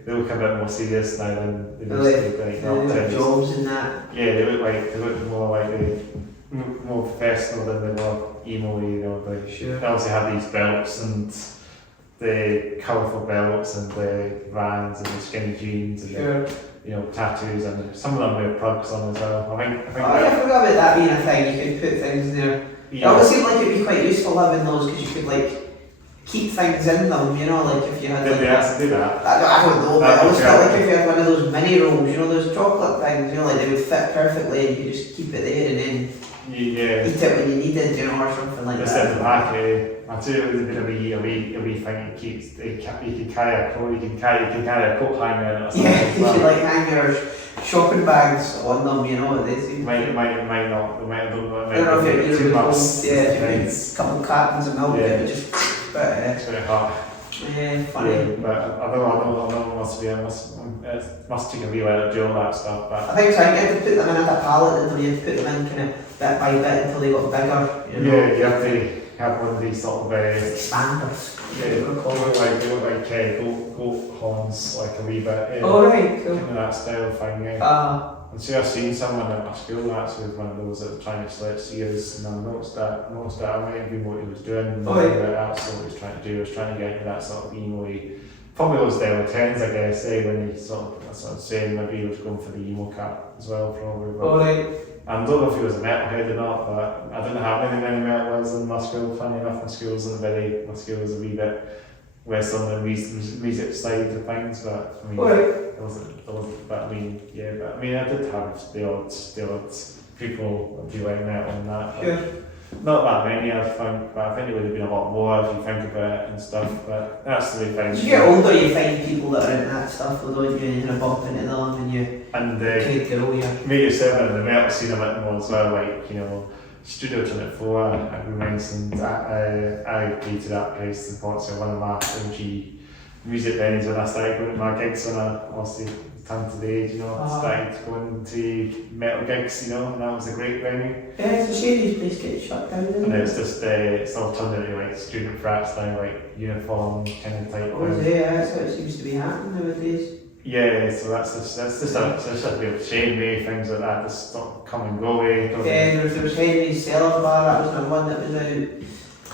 they look a bit more serious now than they used to be. Like jobs and that. Yeah, they look more like more professional than they were emo, you know. They obviously have these belts and the colourful belts and the Vans and the skinny jeans and the, you know, tattoos, and some of them wear plugs on as well. I think I forgot about that being a thing. You could put things there. It always seemed like it'd be quite useful having those, because you could like keep things in them, you know, like if you had. Did they actually do that? I don't know, but I always felt like if you had one of those mini rolls, you know, those chocolate things, you know, like they would fit perfectly and you could just keep it there and then eat it when you needed, you know, or something like just that. Just in the back, I tell you, it would have been a wee thing it keeps. You can carry a coat, you can carry a coat hanger in it or something. Yeah, you could like hang your shopping bags on them, you know. They might not. I don't know if too much. Yeah, a couple cartons of milk, it would just. It's very hot. Funny. Yeah, but I know it must be, it must take a wee while to do all that stuff, but I think so. I had to put them in a pallet and you had to put them in kind of bit by bit until they got bigger. You know? yeah, you have to have one of these sort of, Expanders. yeah, they look like goat horns, like a wee bit, Oh, right, cool. kind of that style thing, yeah. And see, I've seen someone at my school actually with one of those that was trying to select seers, and I noticed that might have been what he was doing, and that's what he was trying to do. He was trying to get into that sort of emo-y, probably those Delta 10s, I guess, when he sort of saying maybe he was going for the emo cat as well, probably. But right. I don't know if he was a metalhead or not, but I didn't have many metalheads in my school. Funny enough, my school was a wee bit west on the music side of things, but I mean, there wasn't, but I mean, yeah, but I mean, I did have the odd people that do like metal and that, but Sure. not that many, I think, but I think it would have been a lot more if you think about it and stuff, but that's the way things. As you get older, you find people that are into that stuff, don't you? And you kind of bump into them and you and kind of grow, yeah. make yourself in the metal scene a bit more as well, like, you know, Studio 24, I mentioned, I played to that place, the Ports of one of my OG music venues when I started going to my gigs when I obviously turned to the age, you know, started going to metal gigs, you know, and that was a great venue. Yeah, it's a shame these places get shut down, isn't And it? it's just, it's all turned into like student frats now, like uniform kind of type Oh, yeah, that's how it seems to be happening nowadays. Yeah, so that's just a real shame, things like that just don't come and go away. Yeah, there was Henry's Cellar Bar, that was the one that was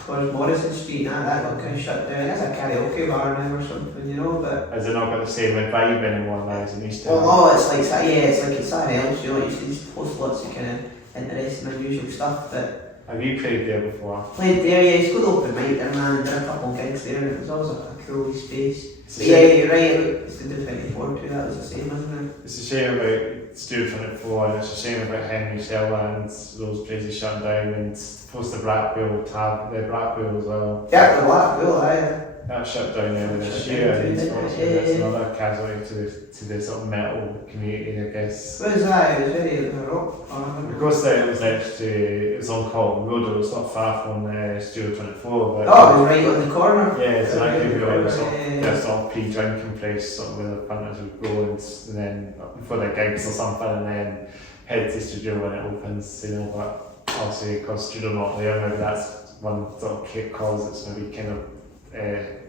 out on Morrison Street, and that got kind of shut down. That's a karaoke bar now or something, you know, but... Has it not got the same vibe anymore now as it used to? Well, no, it's like, it's something else, you know, it used to post lots of kind of interesting, unusual stuff, but... Have you played there before? Played there, yeah, it's got open mic there, man, did a couple of gigs there, and it was always a cool space. But yeah, you're right, it's the 24 too, that was the same, isn't it? It's a shame about Studio 24, and it's a shame about Henry Cellar and those places shutting down, and post the Blackpool as well. Yeah, the Blackpool, aye. That shut down earlier this year, and it's another casualty to the sort of metal community, I guess. What is that? It was very rock. Because it was next to, it was on Colton Road, it was not far from Studio 24. But oh, it was right on the corner. Yeah, so that gave you like a sort of pre-drinking place, sort of where the punters would go and then for their gigs or something, and then head to Studio when it opens, you know, but obviously because Studio not there, maybe that's one sort of cause it's maybe kind of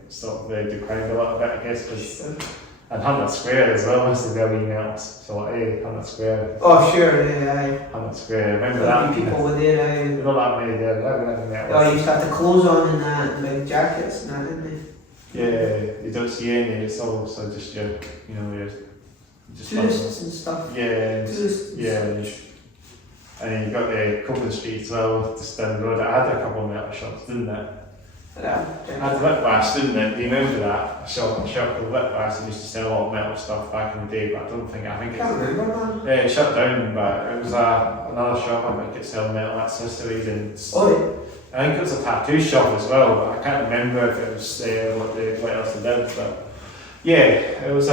sort of declined a little bit, I guess, because and 100 Square as well was the very metal, so 100 Square. Oh sure, yeah, 100 Square, remember that? People were there, There's not that many there, oh, you used to have the clothes on and that, and big jackets and that, didn't they? Yeah, you don't see any, it's all so just your, you know, your just tourists and stuff. Yeah, tourists. Yeah, and then you got the Copeland Street as well, just down the road. I had a couple of metal shops, didn't it? Yeah. I had Whiplash, didn't it? Do you remember that? A shop called Whiplash and used to sell a lot of metal stuff back in the day, but I can't remember, man. Yeah, it shut down, but it was another shop I think it sell metal accessories and I think it was a tattoo shop as well, but I can't remember if it was what else they did, but yeah, it was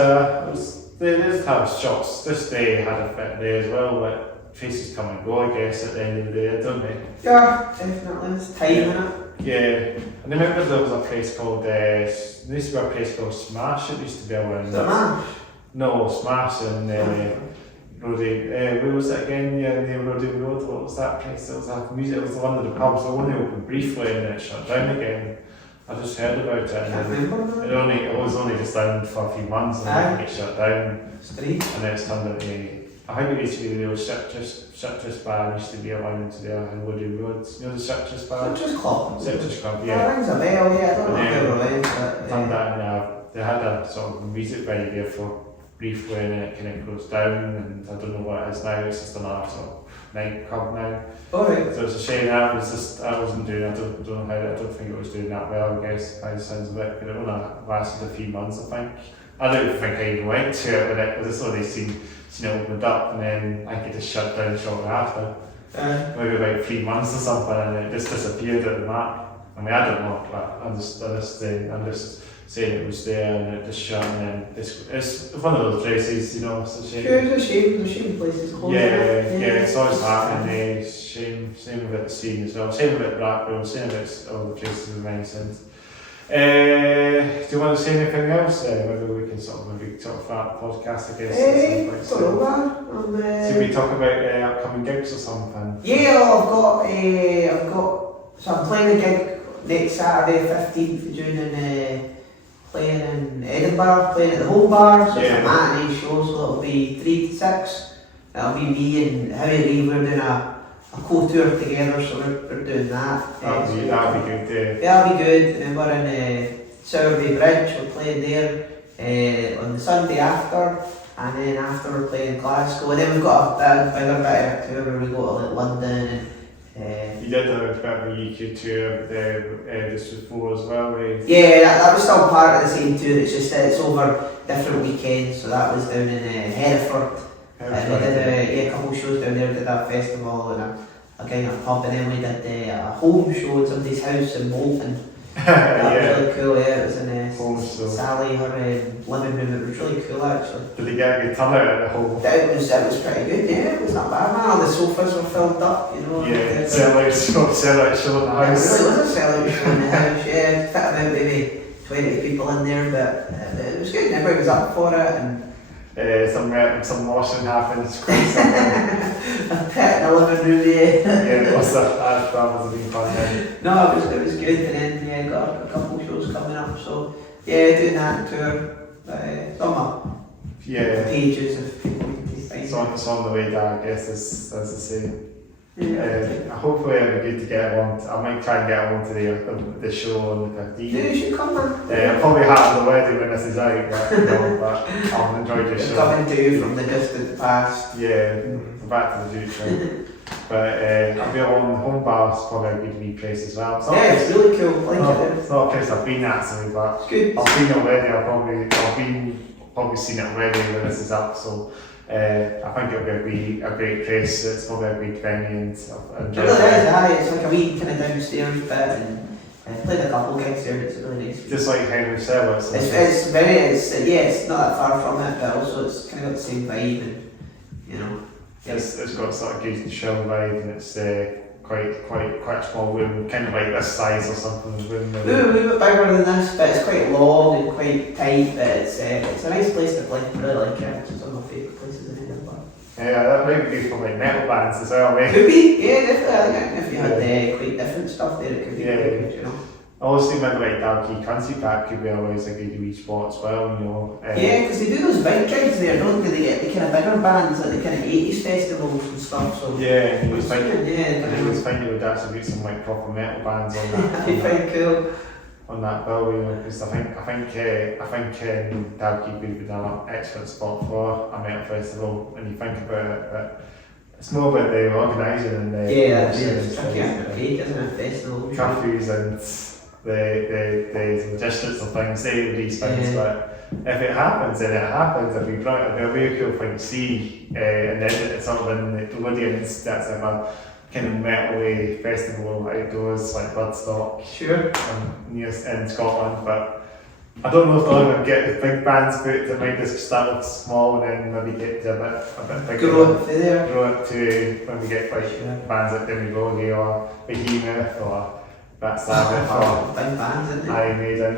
they did have shops, this day had a bit there as well, but faces come and go I guess at the end of the day, don't they? Yeah, definitely, it's time in it. Yeah, and I remember there was a place called, there used to be a place called Smash, it used to be around. Smash? No, Smash in Rodeo, where was it again? Yeah, near Rodeo Road, what was that place? It was it was one of the pubs, it only opened briefly and then it shut down again. I just heard about it and it was only just down for a few months and then it shut down. And then it's turned into, I think it used to be the old Citrus Bar used to be around to there in Woody Road. You know the Citrus Bar? Citrus Club? Citrus Club, yeah. That rings a bell, yeah, I don't know if they were around, turned that and they had a sort of music venue there for briefly and then it kind of closed down and I don't know what it is now, it's just another sort of nightclub now. Alright. So it's a shame that wasn't doing, I don't think it was doing that well I guess, by the sounds of it, but it only lasted a few months I think. I don't think I even went to it with it because it's only seen it opened up and then I think it just shut down shortly after. Maybe about 3 months or something and it just disappeared at the map. I mean I don't know, but I'm just saying it was there and it just shut and then it's one of those places, you know, it's a shame. Sure, it's a shame places closed. Yeah, it's always happening, same about the scene as well, same about Blackpool, same about all the places we mentioned. Do you want to say anything else? Maybe we can sort of start the podcast, I guess. Don't know that. Should we talk about upcoming gigs or something? Yeah, well, so I'm playing a gig next Saturday, 15th of June, and playing in Edinburgh, playing at the Home Bar, so it's a matinee show, so it'll be 3 to 6. It'll be me and Howie Reeve, we're doing a co-tour together, so we're doing that. That'll be good. Yeah, that'll be good. And then we're in Sowerby Bridge, we're playing there on the Sunday after, and then after we're playing in Glasgow, and then we've got a bigger bit of tour where we go to like London and you did a bit of a UK tour this before as well, right? Yeah, that was still part of the same tour, it's just that it's over different weekends, so that was down in Hereford. And we did a couple of shows down there, did a festival and a kind of pub, and then we did a home show at somebody's house in Bolton. That was really cool, yeah, it was in Sally, her living room, it was really cool actually. Did they get a good turnout at the home? It was pretty good, yeah, it was not bad, man. All the sofas were filled up, you know. Yeah, sell-out show in the house. It really was a sell-out show in the house, yeah. Fit about maybe 20 people in there, but it was good, everybody was up for it. And some washing happens, quite something. a pet in the living room, yeah. Yeah, what's that? That was a big fun then. No, it was good, and then got a couple of shows coming up, so yeah, doing that tour. Some pages of people you can find. It's on the way down, I guess, as I say. Yeah. Hopefully it'll be good to get one. I might try and get one to the show on the 15th. Yeah, you should come, man. I'll probably have the wedding when this is out, but I'll enjoy the show. Coming to you from the distant past. Yeah, back to the future. But I'll be on Home Bar, it's probably a good wee place as well. It's really cool. It's not a place I've been at, so but it's good. I've been already. I've probably seen it already when this is up. So I think it'll be a great place. It's probably a great venue and It really is, it's like a wee kind of downstairs bit, and played a couple gigs there. It's really nice. Just like Henry said, it's not that far from it, but also it's kind of got the same vibe, and you know. It's got sort of good chill vibe, and it's quite a small room, kind of like this size or something. A little bit bigger than this, but it's quite long and quite tight. But it's a nice place to play. I really like it. It's one of my favourite places in Edinburgh. Yeah, that might be good for like metal bands as well, mate. Could be, yeah, definitely. I think if you had quite different stuff there, it could be very good, you know. I always think maybe like Dalkey Country Pack could be always a good wee spot as well, you know. Yeah, because they do those big gigs there, don't they? They get the kind of bigger bands, like the kind of 80s festivals and stuff. So yeah, it was fine. It was fine. You would actually get some like proper metal bands on that. That'd be quite cool. On that bill, you know, because I think Dalkey would be an excellent spot for a metal festival. When you think about it, but it's more about the organising and the it's tricky after a cake, isn't it? Festival curfews and the logistics of things, they do these things, but if it happens, then it happens. It'll be brilliant. It'll be a really cool thing to see, and then it's sort of in the audience. That's like a kind of metal festival outdoors, like Bloodstock, in Scotland. But I don't know if they'll ever get the big bands booked. It might just start off small and then maybe get to a bit bigger. Grow it to when we get like bands like Demi Bogie or Behemoth or Bad Sabbath or big bands, isn't it? Iron Maiden,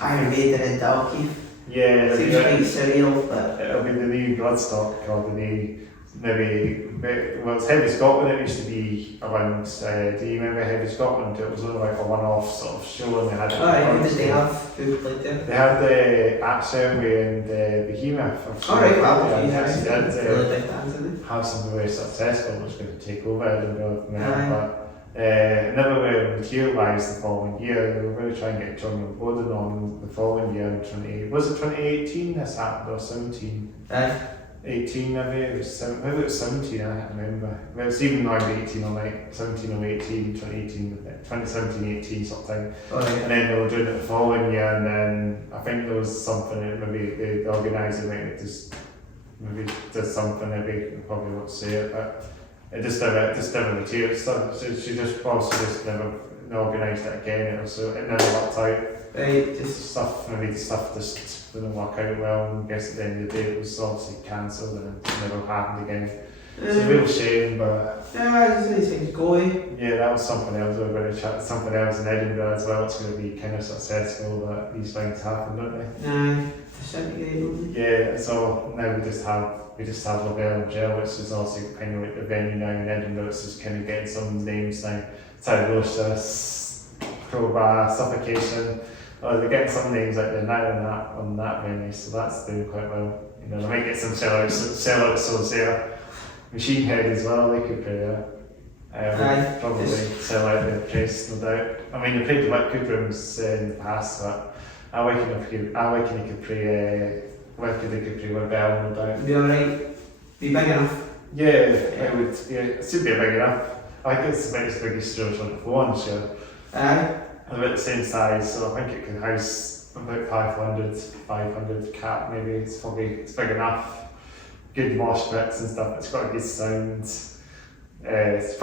Iron Maiden and Dalkey. Yeah, seems quite surreal, but it'll be the new Bloodstock or the new it's Heavy Scotland. It used to be around. Do you remember Heavy Scotland? It was only like a one-off sort of show, and they had. Who played there? They had the Axelway and Behemoth. Really big bands, isn't it? Have some very successful, which going to take over Edinburgh, but never really materialised the following year. They were really trying to get John Bowden on the following year. Was it 2018 this happened or 17? 18 maybe, maybe it was 17, I can't remember. It was even like 18 or like 17 or 18, 2017, 18 sort of thing. And then they were doing it the following year, and then I think there was something that maybe the organiser maybe did something, maybe I probably won't say it, but it just never material. So she just never organised it again, so it never worked out. Stuff just didn't work out well, and I guess at the end of the day it was obviously cancelled and it never happened again. It's a real shame, but yeah, these things go away. yeah, that was something else. We were going to chat something else in Edinburgh as well. It's going to be kind of successful, but these things happen, don't they? Nah, disintegrate. Yeah, so now we just have Lavelle and Gel, which is also kind of like the venue now in Edinburgh. It's just kind of getting some names now. Tyrosis, Crowbar, Suffocation. They're getting some names out there now on that venue, so that's doing quite well. You know, they might get some sellouts, so there. Machine Head as well, they could play probably sell out the place, no doubt. I mean, they played the White Coop Rooms in the past, but I reckon they could play Lavelle, no doubt. Be alright. Be big enough. Yeah, it would. Yeah, it should be big enough. I think it's about as big as Stuart 24, sure. Aye. About the same size, so I think it can house about 500 cap maybe. It's big enough. Good mosh pits and stuff. It's got a good sound. It's a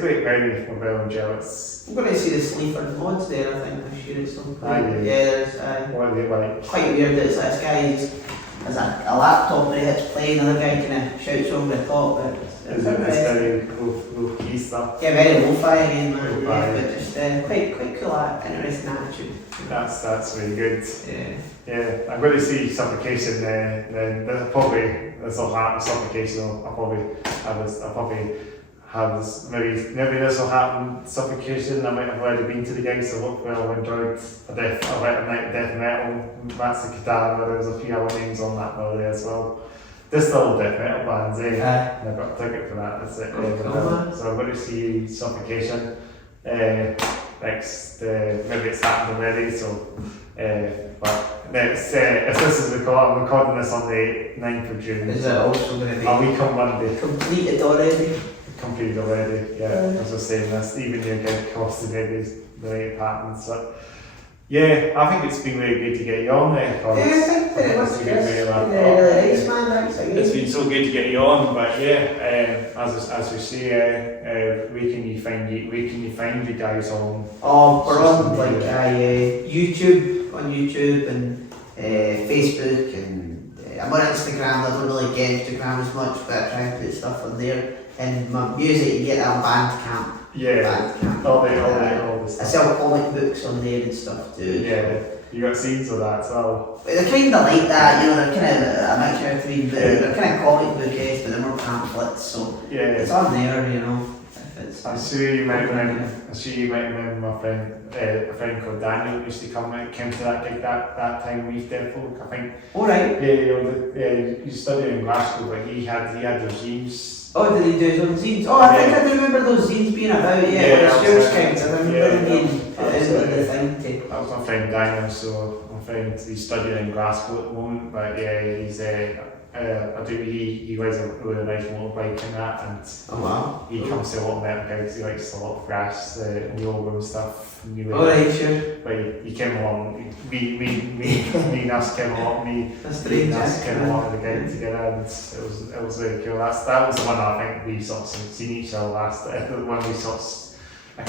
great venue for Lavelle and Gel. I'm going to see the Sleaford mods there, I think, this year at some point. Aye, yeah, there's what are they like? quite weird that it's like this guy has a laptop that he hits play, another guy kind of shouts over the top. But Is it this very low key stuff? yeah, very lo-fi again, man. Lo-fi. Yeah, but just quite cool, interesting attitude. That's really good. Yeah. Yeah, I'm going to see Suffocation then this will happen, Suffocation, I'll probably have this, maybe this will happen, Suffocation. I might have already been to the gigs, so hopefully I'll enjoy a night of death metal. That's the Guitar, there's a few other names on that melody as well. Just little death metal bands, and I've got a ticket for that, that's it. So I'm going to see Suffocation next, maybe it's happened already, so but next, if this is I'm recording this on the 9th of June. Is it also going to be a week on Monday. completed already? Completed already, yeah. As I was saying, this, even your gig costed maybe the way it happens. So, yeah, I think it's been really good to get you on there. Yeah, I think pretty much It's been so good to get you on, but yeah, as we say, where can you find you guys on? Oh, we're on like on YouTube and Facebook, and I'm on Instagram. I don't really get Instagram as much, but I try and put stuff on there. And my music, you get that on Bandcamp. Yeah, Bandcamp. all the I stuff. sell comic books on there and stuff too. Yeah, you got scenes of that as well. But they're kind of like that, you know, they're kind of a mixture between, but they're kind of comic book-esque, but they're more pamphlets, so Yeah, it's on there, you know. If it's, I'm sure you might remember my friend, a friend called Daniel used to came to that gig that time we did folk, I think. Alright. Yeah, he's studying in Glasgow, but he had those zines. Oh, did he do his own zines? Oh, I think I do remember those zines being about, the Stewart's Kings. I remember them being put into the thing. That was my friend Daniel, so my friend, he's studying in Glasgow at the moment, but yeah, he's he rides a really nice motorbike and that, and Oh wow. he comes to a lot of metal gigs. He likes a lot of thrash, new album stuff. Alright, sure. But he came along. Me and us came along. That's Me and strange. us came along to the gig together, and it was really cool. That was the one I think we sort of seen each other last. When we sort of. I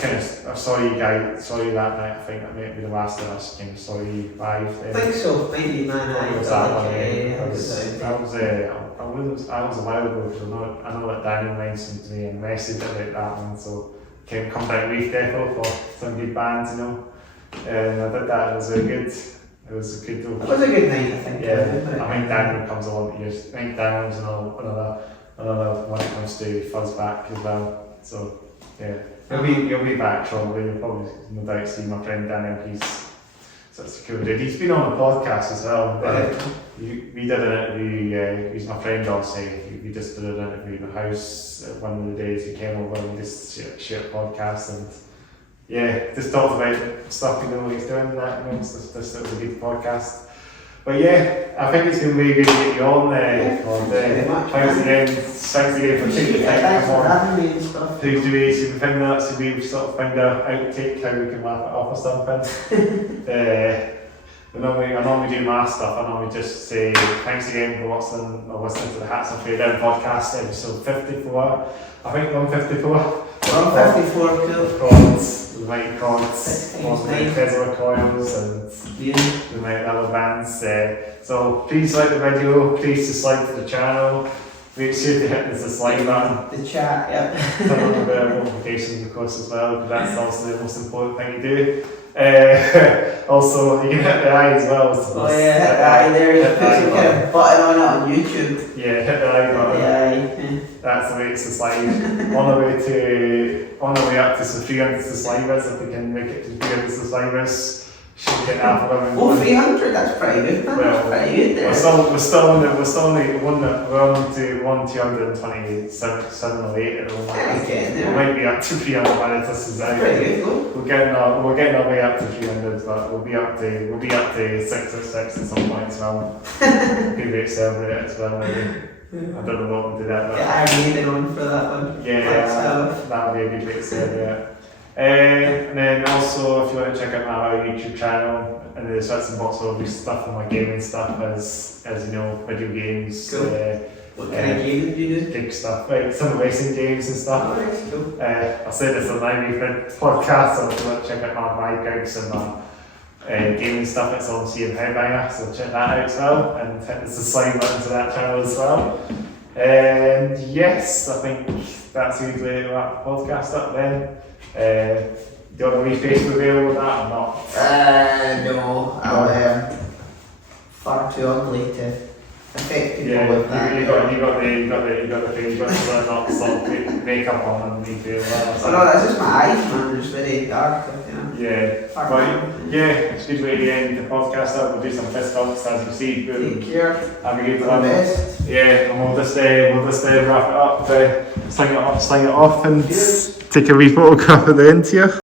saw you that night. I think that might be the last of us kind of saw you live. I think so, maybe, man. It was that one. I was a while ago, because I know that Daniel mentioned to me and messaged about that one, so come down Reef Depot for some good bands, you know. And I did that, it was really good. It was a good It was a good night, I think. Yeah, I think Daniel comes along to yours. I think Daniel's another when it comes to Fuzzback as well. So, yeah. He'll be back shortly. You'll probably no doubt see my friend Daniel. He's such a cool dude. He's been on the podcast as well. We did an interview. He's my friend also. We just did an interview in the house one of the days he came over and we just shared a podcast and yeah, just talked about stuff he's doing and that. It was a good podcast. But yeah, I think it's been really good to get you on there. Thanks again for taking the time to come on. Please do we see the thing that so we sort of find an outtake how we can laugh it off or something. I normally do my stuff. I normally just say thanks again for listening to the Hats and Fade Down podcast, episode 54. I think 154. We're on 54, cool. Chords, the mighty chords, Nice. Tesla coils and Yeah. the mighty other bands. So please like the video, please subscribe to the channel. make sure to hit the subscribe button. The chat, yep. Turn on the notifications, of course, as well, because that's also the most important thing to do. Also, you can hit the eye as well. So Oh yeah, hit the eye there. You put some kind of button on it on YouTube. Yeah, hit the eye button. Yeah. That's the way to subscribe. on the way up to some 300 subscribers. If we can make it to 300 subscribers, should get half of them. Oh, 300. That's pretty good. Man. Well, That's pretty good there. We're still on 227 or 8 at the moment. We might be up to 300 by the time this is out. Pretty good, though. We're getting our way up to 300, but we'll be up to 606 at some point as well. Maybe celebrate it as well. Maybe. I don't know what we'll do that. But Get Iron Maiden on for that one. yeah, that'll be a good way to celebrate it. And then also, if you want to check out my YouTube channel, and the description box will be stuff on my gaming stuff, as you know, video games. Cool. What kind of games do you do? Gig stuff, like some racing games and stuff. Oh, nice, cool. I said this on my podcast, so if you want to check out my gigs and my gaming stuff, it's on CM Headbanger, so check that out as well, and hit the subscribe button to that channel as well. And yes, I think that's usually that podcast up then. Do you want to leave Facebook video with that or not? No, I'll far too ugly to affect people with that. You got the Facebook, so not some makeup on and you feel well. Oh no, that's just my eyes, man. They're just very dark, you know. Yeah, but it's a good way to end the podcast up. We'll do some fist bumps as you see. Take care. Have a good All one. the best. Yeah, and we'll just wrap it up, sling it off, and take a wee photograph at the end here.